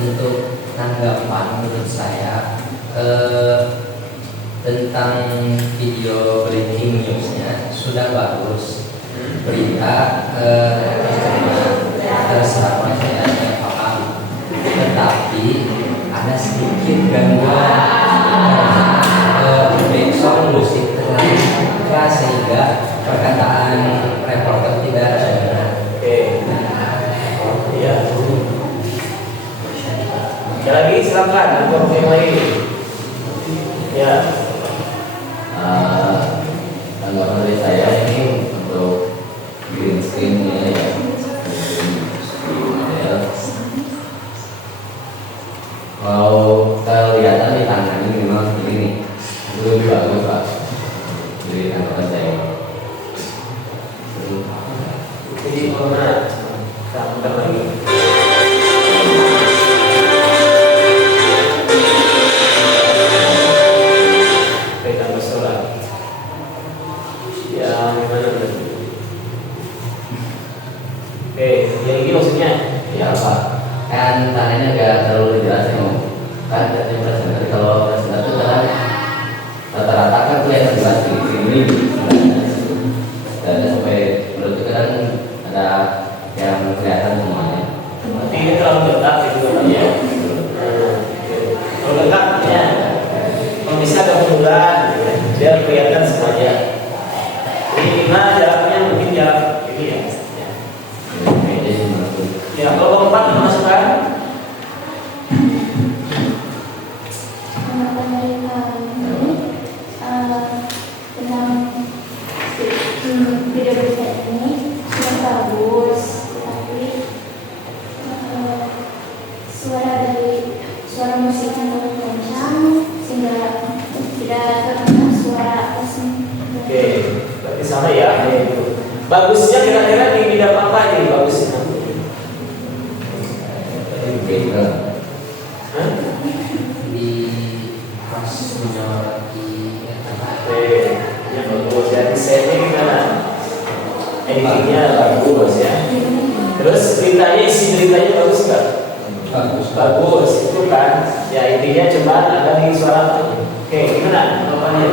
Untuk tanggapan menurut saya tentang video breaking newsnya sudah bagus. Berita terserah saya paham, tetapi ada sedikit gangguan karena background musik terlalu keras sehingga perkataan reporter tidak benar. Oke. Iya. Sekali lagi silakan untuk yang lain. Ya. Tanggapan dari saya ini untuk green screen ya, kalau kelihatan di tangan ini memang seperti ini, itu lebih bagus pak. Jadi tanggapan saya. Jadi mana? Tambah lagi. Pegang bersorak. Yang mana tadi? Oke, yang ini maksudnya? Ya pak, kan tangannya nggak terlalu jelas ya, kan yang presenter kalau presenter itu kan rata-rata kan kelihatan jelas di sini, dan sampai menurut kita kan ada yang kelihatan semuanya. Berarti ini terlalu dekat itu namanya. Kalau dekat ya, kalau bisa agak bulan, biar kelihatan semuanya. Jadi gimana jaraknya mungkin jarak ini ya. Jadi menurut Ya, kalau keempat dimasukkan. Tentang video berita ini sudah bagus, tapi suara musiknya terlalu kencang sehingga tidak terdengar suara asing. Oke, berarti sama ya. Bagusnya kira-kira di bidang apa ini bagusnya? Hah? di pas menyuarakan Oke, yang bagus ya. Desainnya gimana? Editingnya bagus ya. Terus beritanya, isi beritanya bagus nggak? Bagus, itu kan. Ya intinya cuma ada di suara. Oke, gimana? Jawabannya?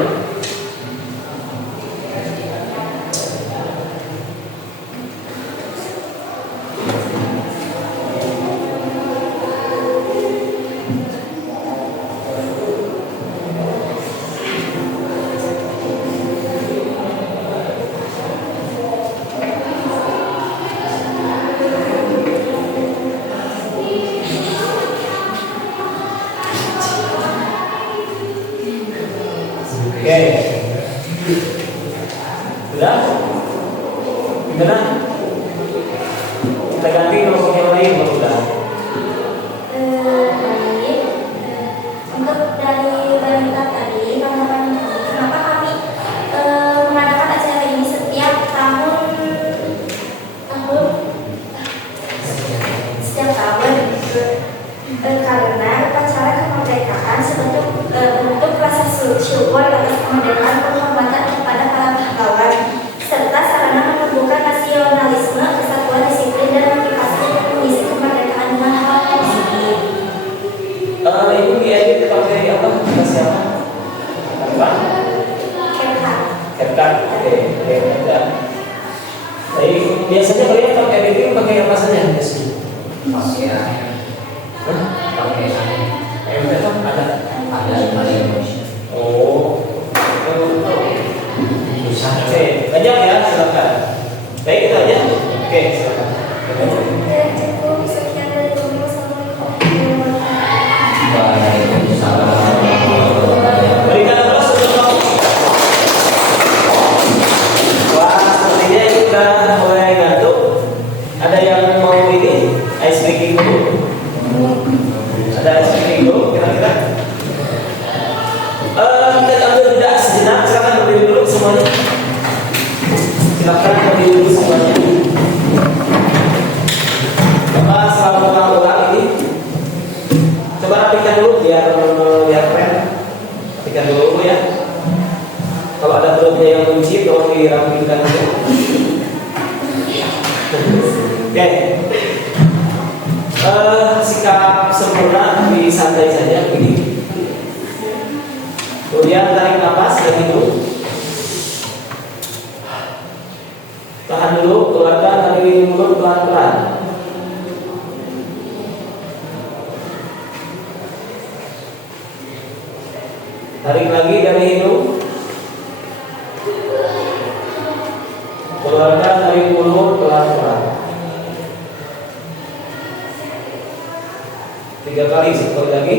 Oke. Sudah? Gimana? Kita ganti kelompok yang lain kalau sudah. Untuk dari berita tadi, kenapa kami mengadakan acara ini setiap tahun karena upacara kemerdekaan sebentuk bentuk rasa syukur atas kemerdekaan, penghormatan kepada para pahlawan, serta sarana menumbuhkan nasionalisme, kesatuan, disiplin, dan motivasi untuk mengisi kemerdekaan dengan hal positif. Ibu diedit pakai apa? Pakai apa? Apa? CapCut. Oke, CapCut. Tapi biasanya kalian kalau editing pakai apa saja biasanya? pakai Itu ada. Oh. Oke, banyak ya, silakan. Baik itu aja. Oke, silakan. Cukup sekian dari kami. Wassalamualaikum Berikan aplaus untuk kamu. Wah, sepertinya itu udah mulai ngantuk. Ada yang mau ini ice breaking dulu? Ada ice breaking dulu kira-kira? Kita ambil jeda sejenak. Silakan berdiri dulu semuanya. Silakan berdiri dulu semuanya. Sikap sempurna di santai saja begini. Kemudian tarik nafas dari hidung. Tahan dulu, keluarkan dari mulut pelan-pelan. Tarik lagi dari hidung. Keluarkan dari mulut pelan-pelan. 3 kali, sekali lagi.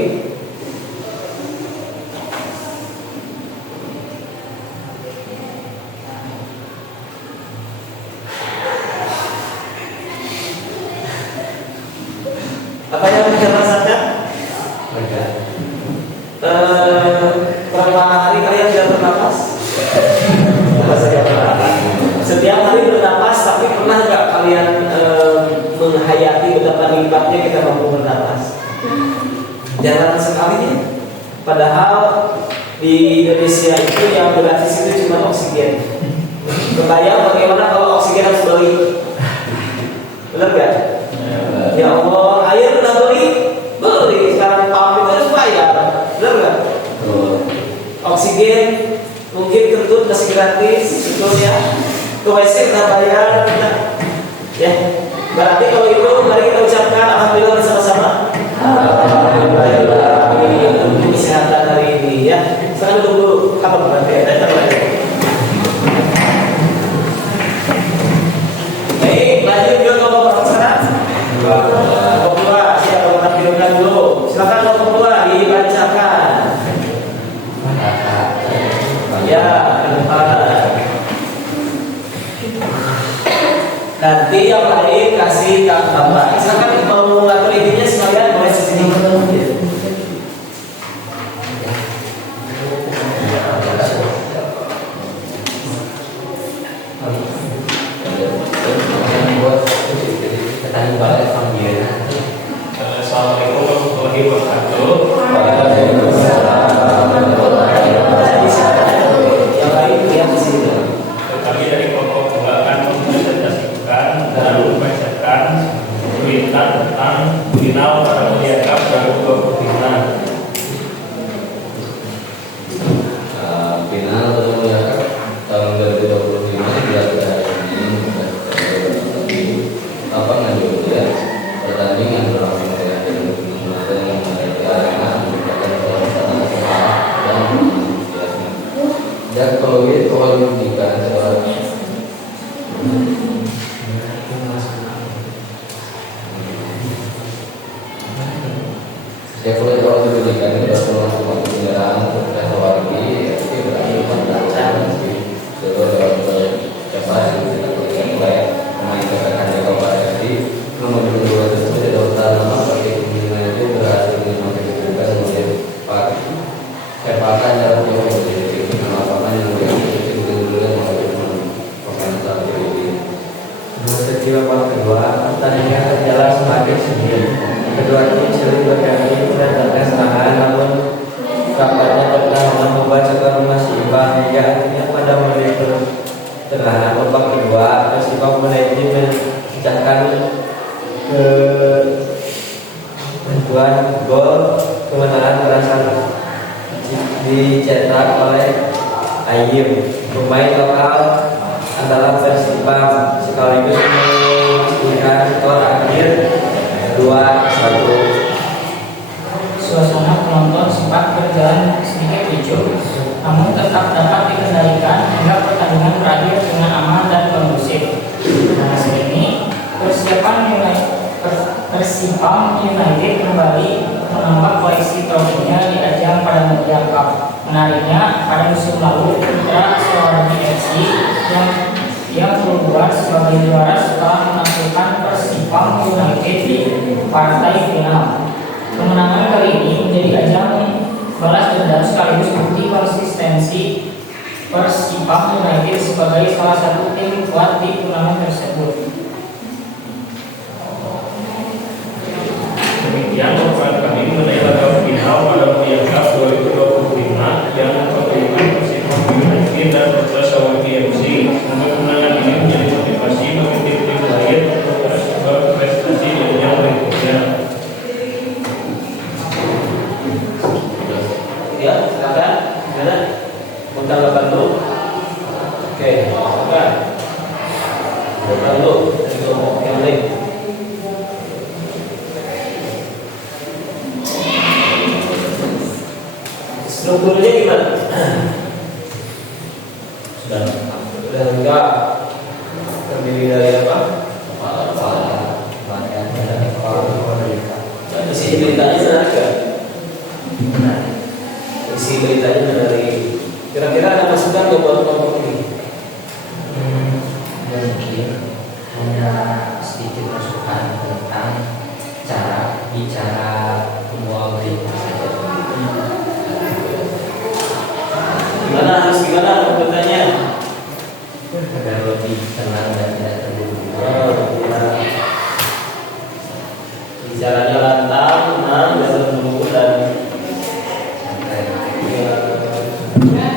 Apa yang kalian rasakan? Berapa hari kalian tidak bernafas? Setiap hari bernafas, tapi pernah nggak kalian menghayati betapa nikmatnya kita mampu bernafas? Jarang sekali ya. Padahal di Indonesia itu yang gratis itu cuma oksigen. Kebayang bagaimana kalau oksigen harus beli? Benar nggak? Ya Allah, air udah beli, sekarang pump itu harus bayar, benar nggak? Oksigen mungkin kentut masih gratis, sebetulnya ke WC udah bayar, ya. Berarti kalau itu mari kita ucapkan alhamdulillah bersama-sama. Alhamdulillah untuk kesehatan hari ini, ya. Sekarang dulu apa berarti? Baik, lanjut ke kelompok sekarang. Kelompok 2, siapa menampilkan dulu? Silakan kelompok 2 dibacakan. Ya, nanti yang lain kasih gambar. Misalkan mau ngatur intinya sekalian boleh sini. Assalamualaikum warahmatullahi wabarakatuh. Yang lain lihat di sini. Kami dari kelompok 2 akan mempresentasikan dan membacakan berita tentang final para Mulia Cup 2025. Final Mulia Cup tahun 2025 dilakukan ini apa ngajur ya pertandingan berlangsung ya dan arena merupakan salah satu dan dan kalau itu jika saya boleh kalau diberikan ini adalah semua kendaraan kereta wargi itu berarti membaca sebagai cepat mulai pemain katakan jaga pada nomor 2 tersebut tidak utama bagi pembinaan itu berhasil mengakibatkan oleh Pak Kepakan dalam jauh dari lapangan yang lebih dulu melalui pemain saat ini. Sesi babak kedua, pertandingan berjalan semakin sengit. Kedua tim saling berkali mendatangkan serangan, namun tampaknya pertahanan membaca rumah seimbang hingga akhirnya pada menit pertengahan babak kedua, Persibam United menciptakan ketentuan gol kemenangan berasal dicetak oleh Ayim, pemain lokal andalan Persibam, sekaligus memastikan skor akhir 2-1. Suasana penonton sempat berjalan sedikit ricuh, namun tetap dapat dikendalikan hingga pertandingan berakhir dengan aman dan kondusif. Nah, hasil ini persiapan Persibam United kembali menambah koleksi trofinya di ajang pada Mulia Cup. Menariknya, pada musim lalu Putra Sawargi FC yang keluar sebagai juara setelah menaklukkan Persibam United di partai final. Kemenangan kali ini menjadi ajang balas dendam sekaligus bukti konsistensi Persibam United sebagai salah satu tim kuat di turnamen tersebut. Demikian laporan kami mengenai laga final pada Mulia Cup 2025 yang mempertemukan Persibam United dan Putra Sawargi FC. Semoga kemenangan ini menjadi motivasi bagi tim-tim lain untuk terus Gurunya gimana? Sudah enggak terdiri dari apa? Isi beritanya benar enggak? Isi beritanya dari kira-kira ada masukan nggak buat kelompok ini? Mungkin hanya sedikit masukan tentang cara bicara pembawa berita saja. Gimana bertanya? Agar lebih tenang dan tidak terburu-buru. Ya. Bicaranya lantang, tenang, tidak terburu-buru dan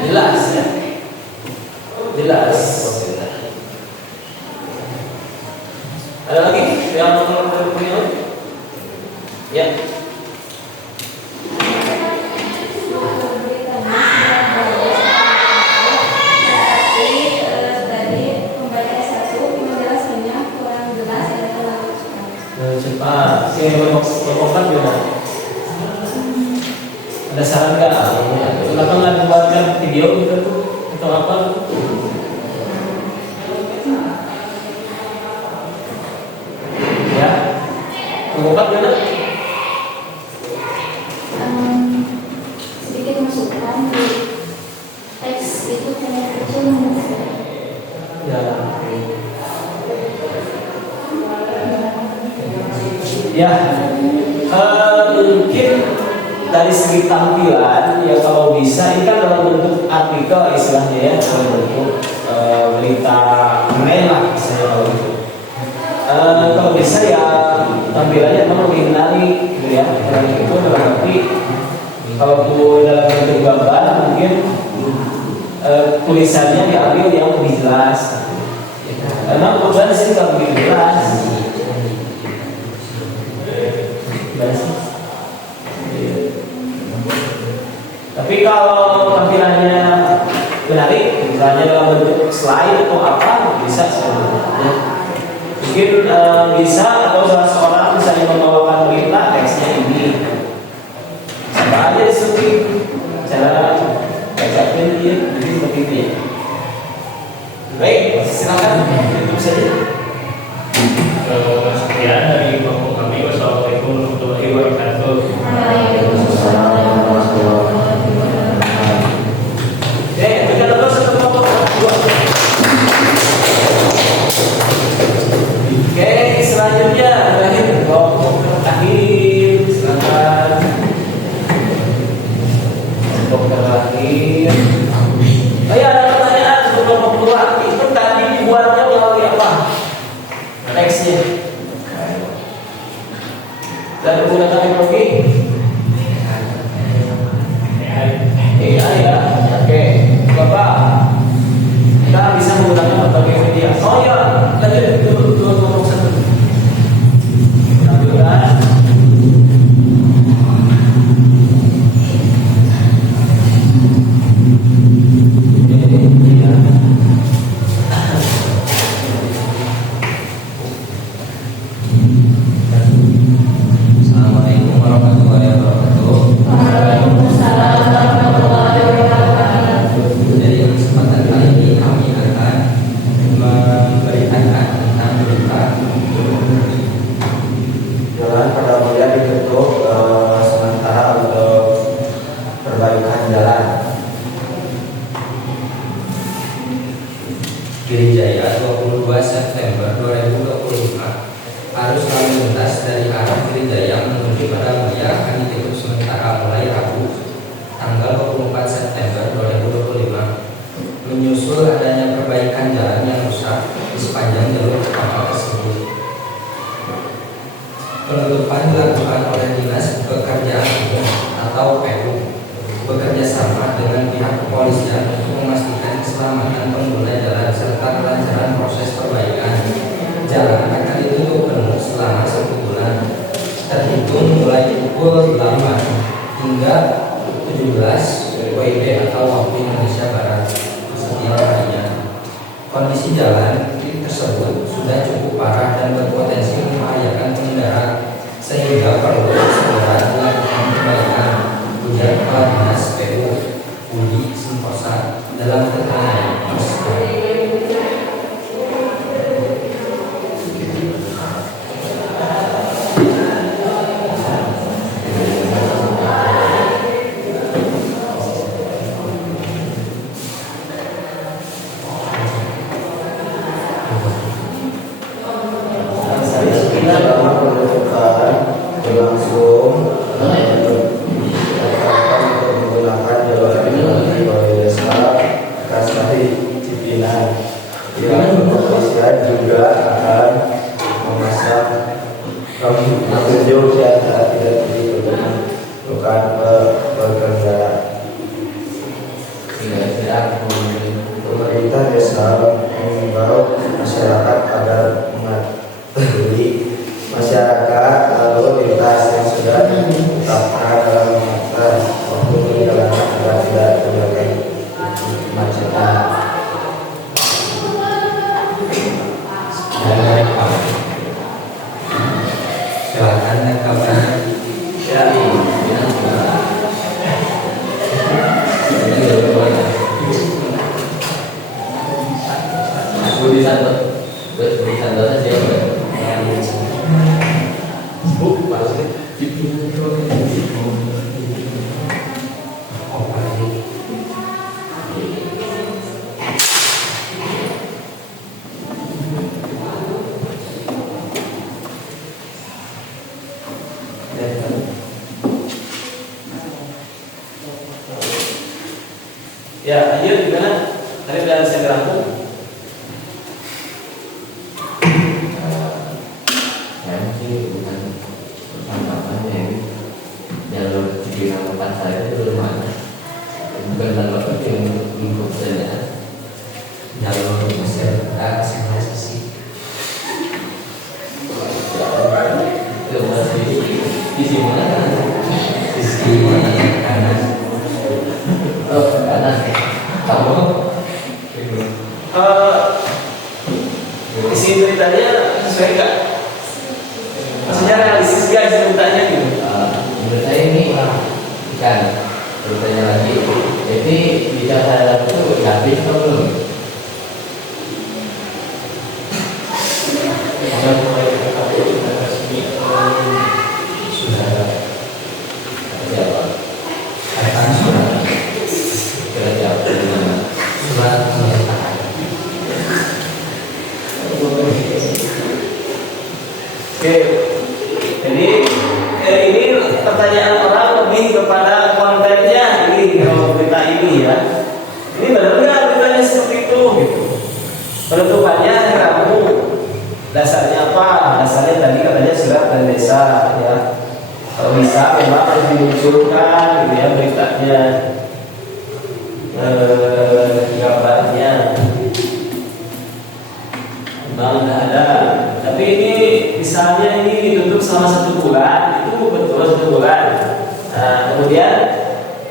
jelas ya. Jelas. Ada lagi yang mau bertanya? Ya. Cepat. Oke, berkomentar gimana? Ada saran nggak? Kenapa nggak dibuatkan video gitu tuh atau apa? Ya, berkomentar gimana? Sedikit masukan di teks itu hanya kecil menurut saya. Ya. Ya, mungkin dari segi tampilan ya kalau bisa ini kan dalam bentuk artikel istilahnya ya, dalam bentuk berita keren lah istilahnya kalau gitu. Kalau bisa ya tampilannya memang lebih menarik gitu ya. Dan itu berarti kalau tuh dalam bentuk gambar mungkin tulisannya diambil yang lebih jelas. Karena tulisan di sini nggak begitu jelas. Tapi kalau tampilannya menarik, misalnya dalam bentuk slide atau apa, bisa sebenarnya. Mungkin bisa atau salah seorang misalnya membawakan berita teksnya ini, sama aja disuruh cara bacakan dia, jadi seperti itu ya. Baik, silakan tutup saja. Sekian dari kelompok kami. Wassalamualaikum warahmatullahi wabarakatuh. Oke, kita terus ke kelompok kedua. Oke, selanjutnya terakhir kelompok terakhir. Silakan. Kelompok terakhir. Oh ya, ada pertanyaan untuk kelompok kedua. Itu tadi dibuatnya melalui apa? Teksnya. Dan menggunakan teknologi AI ya. Oke, Bapak, kita bisa menggunakan berbagai media. Oh ya, lanjut dulu ngomong satu. Tampilkan. Assalamualaikum warahmatullahi wabarakatuh. Jadi kesempatan kali ini kami akan memberitakan tentang berita jalan pada mulia ditutup sementara untuk perbaikan jalan. Girijaya 22 September 2025. Arus lalu lintas dari arah Girijaya menuju Paramulia akan ditutup sementara mulai Rabu tanggal 24 September 2025 menyusul adanya perbaikan jalan yang rusak di sepanjang jalur kapal tersebut. Penutupan dilakukan oleh Dinas Pekerjaan Umum atau PU bekerja sama dengan pihak kepolisian untuk memastikan keselamatan pengguna jalan serta kelancaran proses perbaikan. Jalan akan ditutup penuh selama 1 bulan terhitung mulai pukul 8 hingga 17 WIB atau waktu Indonesia Barat setiap harinya. Kondisi jalan tersebut sudah cukup parah dan berpotensi membahayakan pengendara sehingga perlu segera dilakukan perbaikan, ujar Kepala Dinas PU. selama penunjukan berlangsung akan menggunakan jabatan di Balai Desa Kasari Cipinang. Pihak kepolisian juga akan memasang petunjuk yang tidak diperlukan pengendara. Pemerintah desa mengimbau masyarakat agar mematuhi masyarakat lalu lintas yang sudah ditetapkan dalam mengatur waktu perjalanan agar tidak terjadi kemacetan. Silakan kawan. Ya, Budi Santosa siapa? Ya, lanjut gimana? Tadi udah saya rangkum. Saya sih bukan apa-apanya ya. Jalur Cipinang tempat saya itu belum ada. Bukan dalam yang untuk saya. Jalur masyarakat sih. Itu masih isi mana kan? Sisi kanan. Oh, kanan. Kamu? Isi beritanya sesuai nggak? Maksudnya realistis nggak isi beritanya gitu? Menurut saya ini ikan. Bertanya lagi. Jadi bicara itu habis atau belum? Sudah Siapa? akan surat Kira-kira di mana? surat pengesahan. Oke, jadi ini pertanyaan orang lebih kepada kontennya ini kalau berita ini ya. Ini benar nggak beritanya seperti itu? Gitu. Penentukannya hari Rabu. Dasarnya apa? Dasarnya tadi katanya surat dan desa ya. Kalau bisa memang harus dimunculkan gitu ya beritanya, gambarnya. Memang nggak ada. Tapi ini misalnya ini ditutup selama 1 bulan, itu betul 1 bulan. Nah, kemudian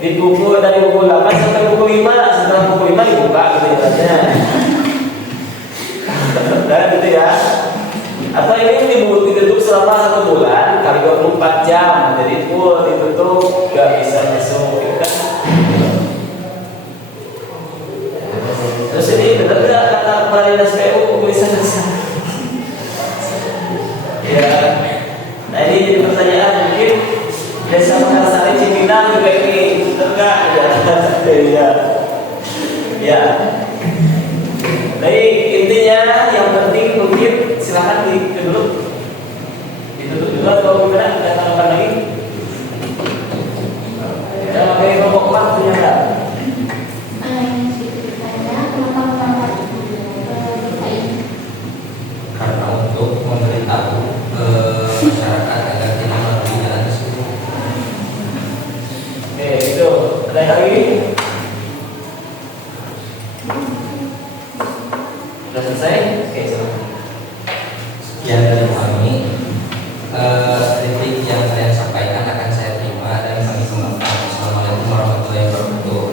dipukul dari pukul 8 sampai pukul 5, setelah pukul 5 dibuka gitu ya. Dan gitu ya. Atau ini ditutup selama 1 bulan kali 24 jam, jadi full ditutup, nggak bisa masuk gitu kan. Terus ini benar nggak kata kepala dinas PU tulisan dasar? Ya, nah ini jadi pertanyaan mungkin desa Mekarsari Cipinang juga ini benar nggak? Ya, ya. Baik, intinya yang penting mungkin silakan ditutup dulu atau gimana? Ada tambahkan lagi? Ya, pakai kelompok 4 punya nggak? Karena untuk memberitahu masyarakat agar tidak melalui jalan tersebut. Oke, itu ada yang lagi? Sudah selesai? Oke, silakan. Sekian dari kami. Kritik yang kalian sampaikan akan saya terima dan kami kembangkan. Assalamualaikum warahmatullahi wabarakatuh.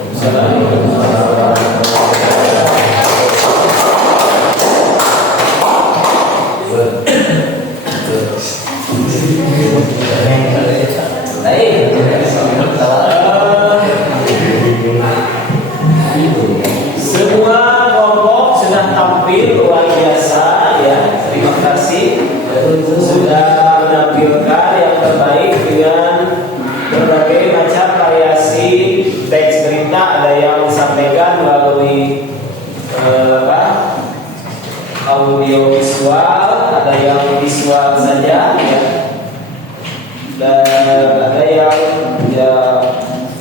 Semua kelompok sudah tampil luar biasa ya. Terima kasih sudah menampilkan yang terbaik dengan berbagai macam variasi teks berita. Ada yang disampaikan melalui audio visual, ada yang visual saja, media ya. Dan ada yang ya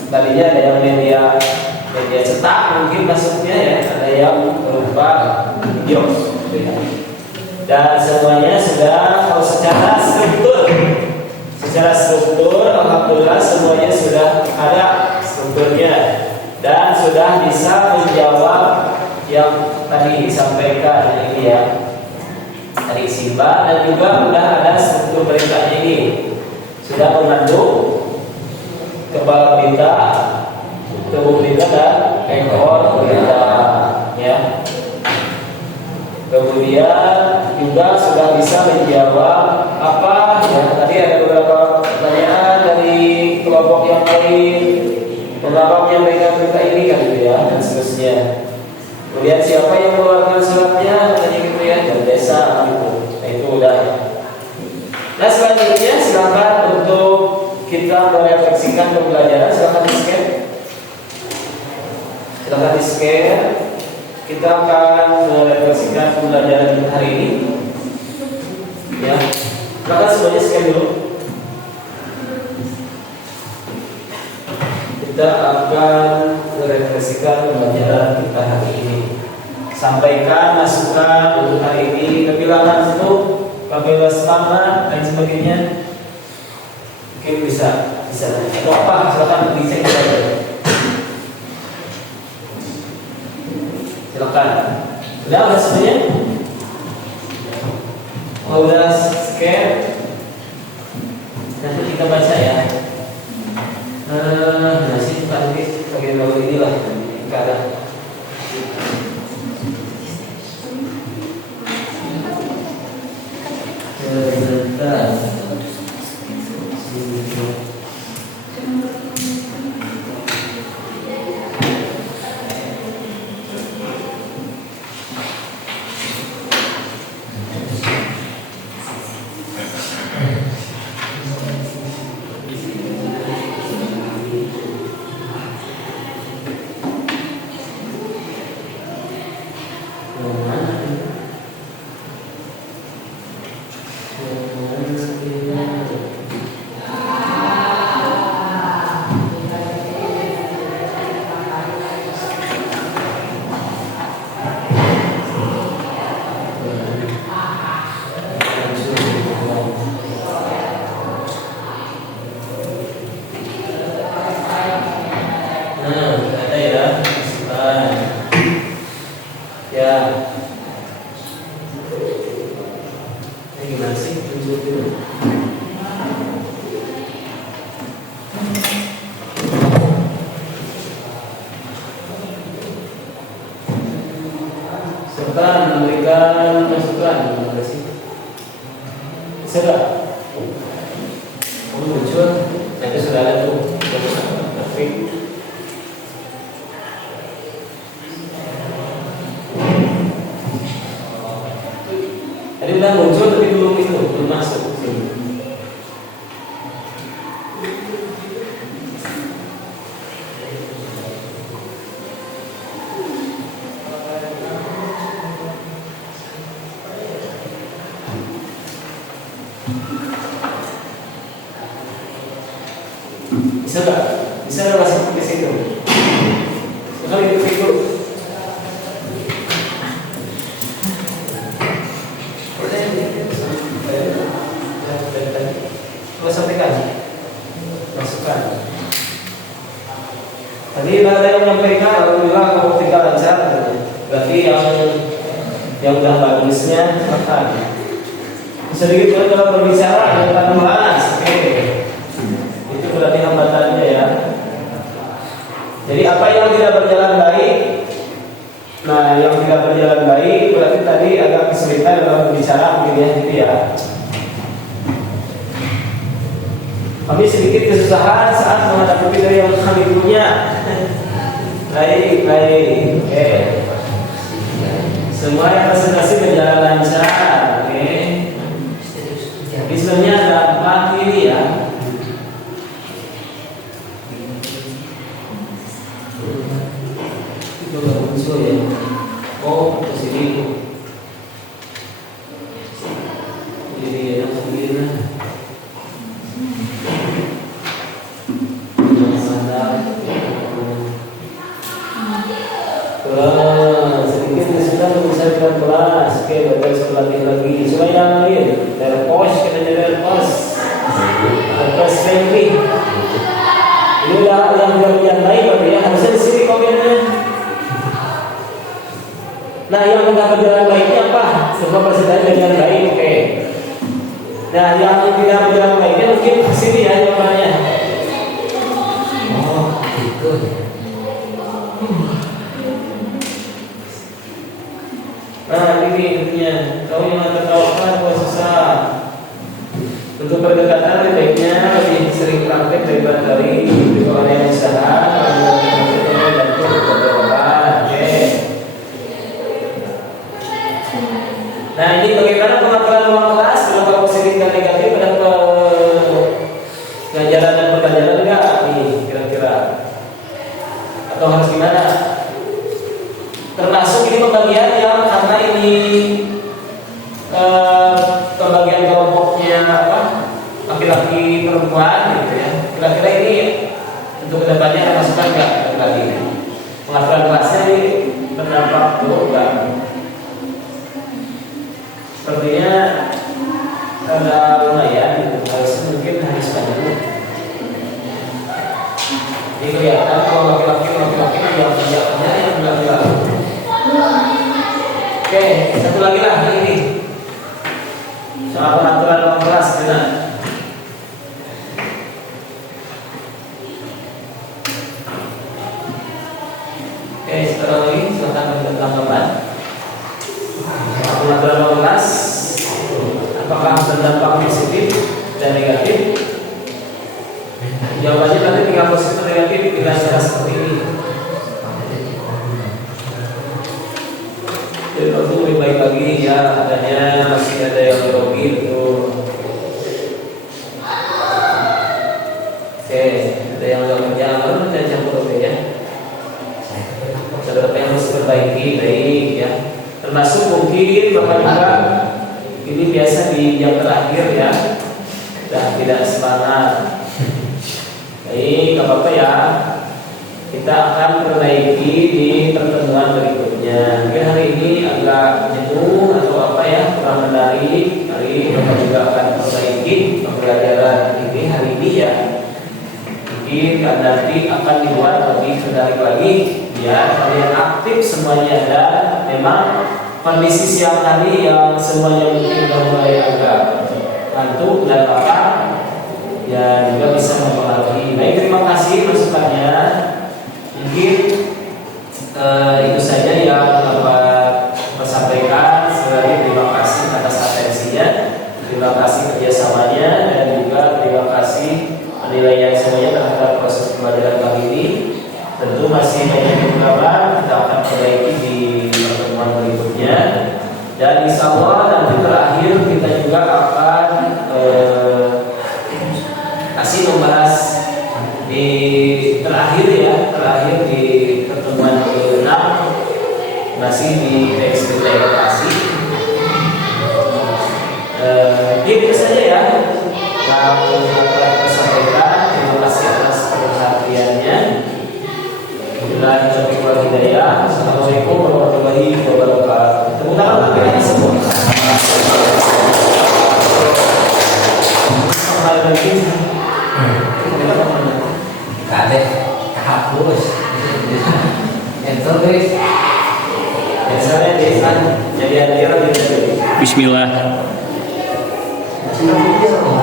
tadinya ada yang media cetak mungkin masuknya ya, ada yang berupa video gitu ya. Dan semuanya sudah secara struktur alhamdulillah semuanya sudah ada strukturnya dan sudah bisa menjawab yang tadi disampaikan ini ya, tadi Simba, dan juga sudah ada struktur beritanya ini, sudah mengandung kepala berita, tubuh berita dan ekor berita ya. Kemudian juga sudah bisa menjawab apa ya, tadi ada beberapa pertanyaan dari kelompok yang lain, mengapa menyampaikan berita ini kan gitu ya, dan seterusnya. Kemudian siapa yang mengeluarkan suratnya, katanya gitu ya, dan desa gitu. Nah itu udah. Nah selanjutnya silakan untuk kita merefleksikan pembelajaran, silakan di scan. Kita akan merefleksikan pembelajaran hari ini. Ya, maka semuanya scan dulu. Kita akan merefleksikan pembelajaran kita hari ini. Sampaikan masukan untuk hari ini, kebilangan itu, apabila semangat dan sebagainya. Mungkin bisa atau apa? Silakan dicek saja. Silakan. Udah semuanya? Udah scan. Nanti kita baca ya. Nasib tadi bagian bawah inilah enggak ada. Sebentar. serta memberikan masukan. Terima kasih. Bisa nggak? Muncul, nanti sudah ada tuh. Tapi tadi udah muncul tapi belum masuk. Bisa nggak? Bisa nggak masuk ke situ? Sekali itu itu. Sampaikan, masukkan. Tadi ada yang menyampaikan, alhamdulillah kamu tinggal lancar. Berarti yang udah bagusnya silakan. Sedikit boleh kalau berbicara dengan luas. Itu berarti hambatannya ya. Jadi apa yang tidak berjalan baik, nah yang tidak berjalan baik berarti tadi agak kesulitan dalam berbicara mungkin ya, gitu ya. Kami sedikit kesusahan saat menghadapi video yang kami punya. Baik. Oke. Semua yang presentasi berjalan lancar. Oke. Jadi sebenarnya ada 4 ini ya. Itu nggak muncul ya. Oh, kesini. Jadi yang begini. pelajaran lainnya mungkin di sini ya jawabannya. Oh, gitu. Nah ini intinya, kamu yang tertawakan buat susah. Untuk pendekatan baiknya lebih sering praktek daripada dari orang yang usaha, dan oke. Nah ini bagaimana pengaturan ruang kelas, kenapa positif dan negatif, ada pengajaran dan pembelajaran enggak nih kira-kira? Atau harus gimana? Termasuk ini pembagian yang karena ini pembagian kelompoknya apa laki-laki perempuan gitu ya. Kira-kira ini untuk kedepannya ada masukan nggak lagi pengaturan kelasnya ini berdampak buruk nggak? Sepertinya ada lumayan gitu. Harusnya mungkin harus dulu. Ini kelihatan kalau laki-laki yang kerjanya yang enggak. Oke, satu lagi lah ini soal pengaturan ruang kelas benar. Oke, sekarang lagi silakan tanggapan. Pengaturan ruang kelas apakah berdampak positif dan negatif? Jawabannya tadi tinggal positif dan negatif bila secara seperti ini. Jadi tentu lebih baik lagi ya adanya masih ada yang grogi itu. Oke, ada yang nggak kerja baru kita campur ya. Beberapa yang harus diperbaiki baik ya. Termasuk mungkin bapak juga ini biasa di jam terakhir ya. Sudah tidak semangat. Baik, apa ya? Kita akan perbaiki di pertemuan berikutnya. Mungkin hari ini agak jenuh atau apa ya, kurang menarik. Hari Bapak juga akan perbaiki pembelajaran ini hari ini ya. Mungkin nanti akan dibuat lebih menarik lagi biar kalian aktif semuanya dan memang kondisi siang hari yang semuanya mungkin sudah mulai agak ngantuk dan apa ya juga bisa mempengaruhi. Baik, terima kasih masukannya. Mungkin itu saja yang Bapak sampaikan. Sekali lagi terima kasih atas atensinya, terima kasih kerjasamanya, dan juga terima kasih penilaian semuanya terhadap proses pembelajaran kali ini. Tentu masih banyak kekurangan, kita akan perbaiki di pertemuan berikutnya. Dan insya Allah nanti terakhir kita juga akan kasih membahas di terakhir di pertemuan ke-6 masih di teks edukasi. Itu saja ya yang dapat kita sampaikan. Terima kasih atas perhatiannya. Billahi taufiq wal hidayah. Assalamualaikum warahmatullahi wabarakatuh. Tepuk tangan bagi kita semua. Kade kehapus. Enter guys. Biasanya desan jadi adira. Bismillah. Bismillah.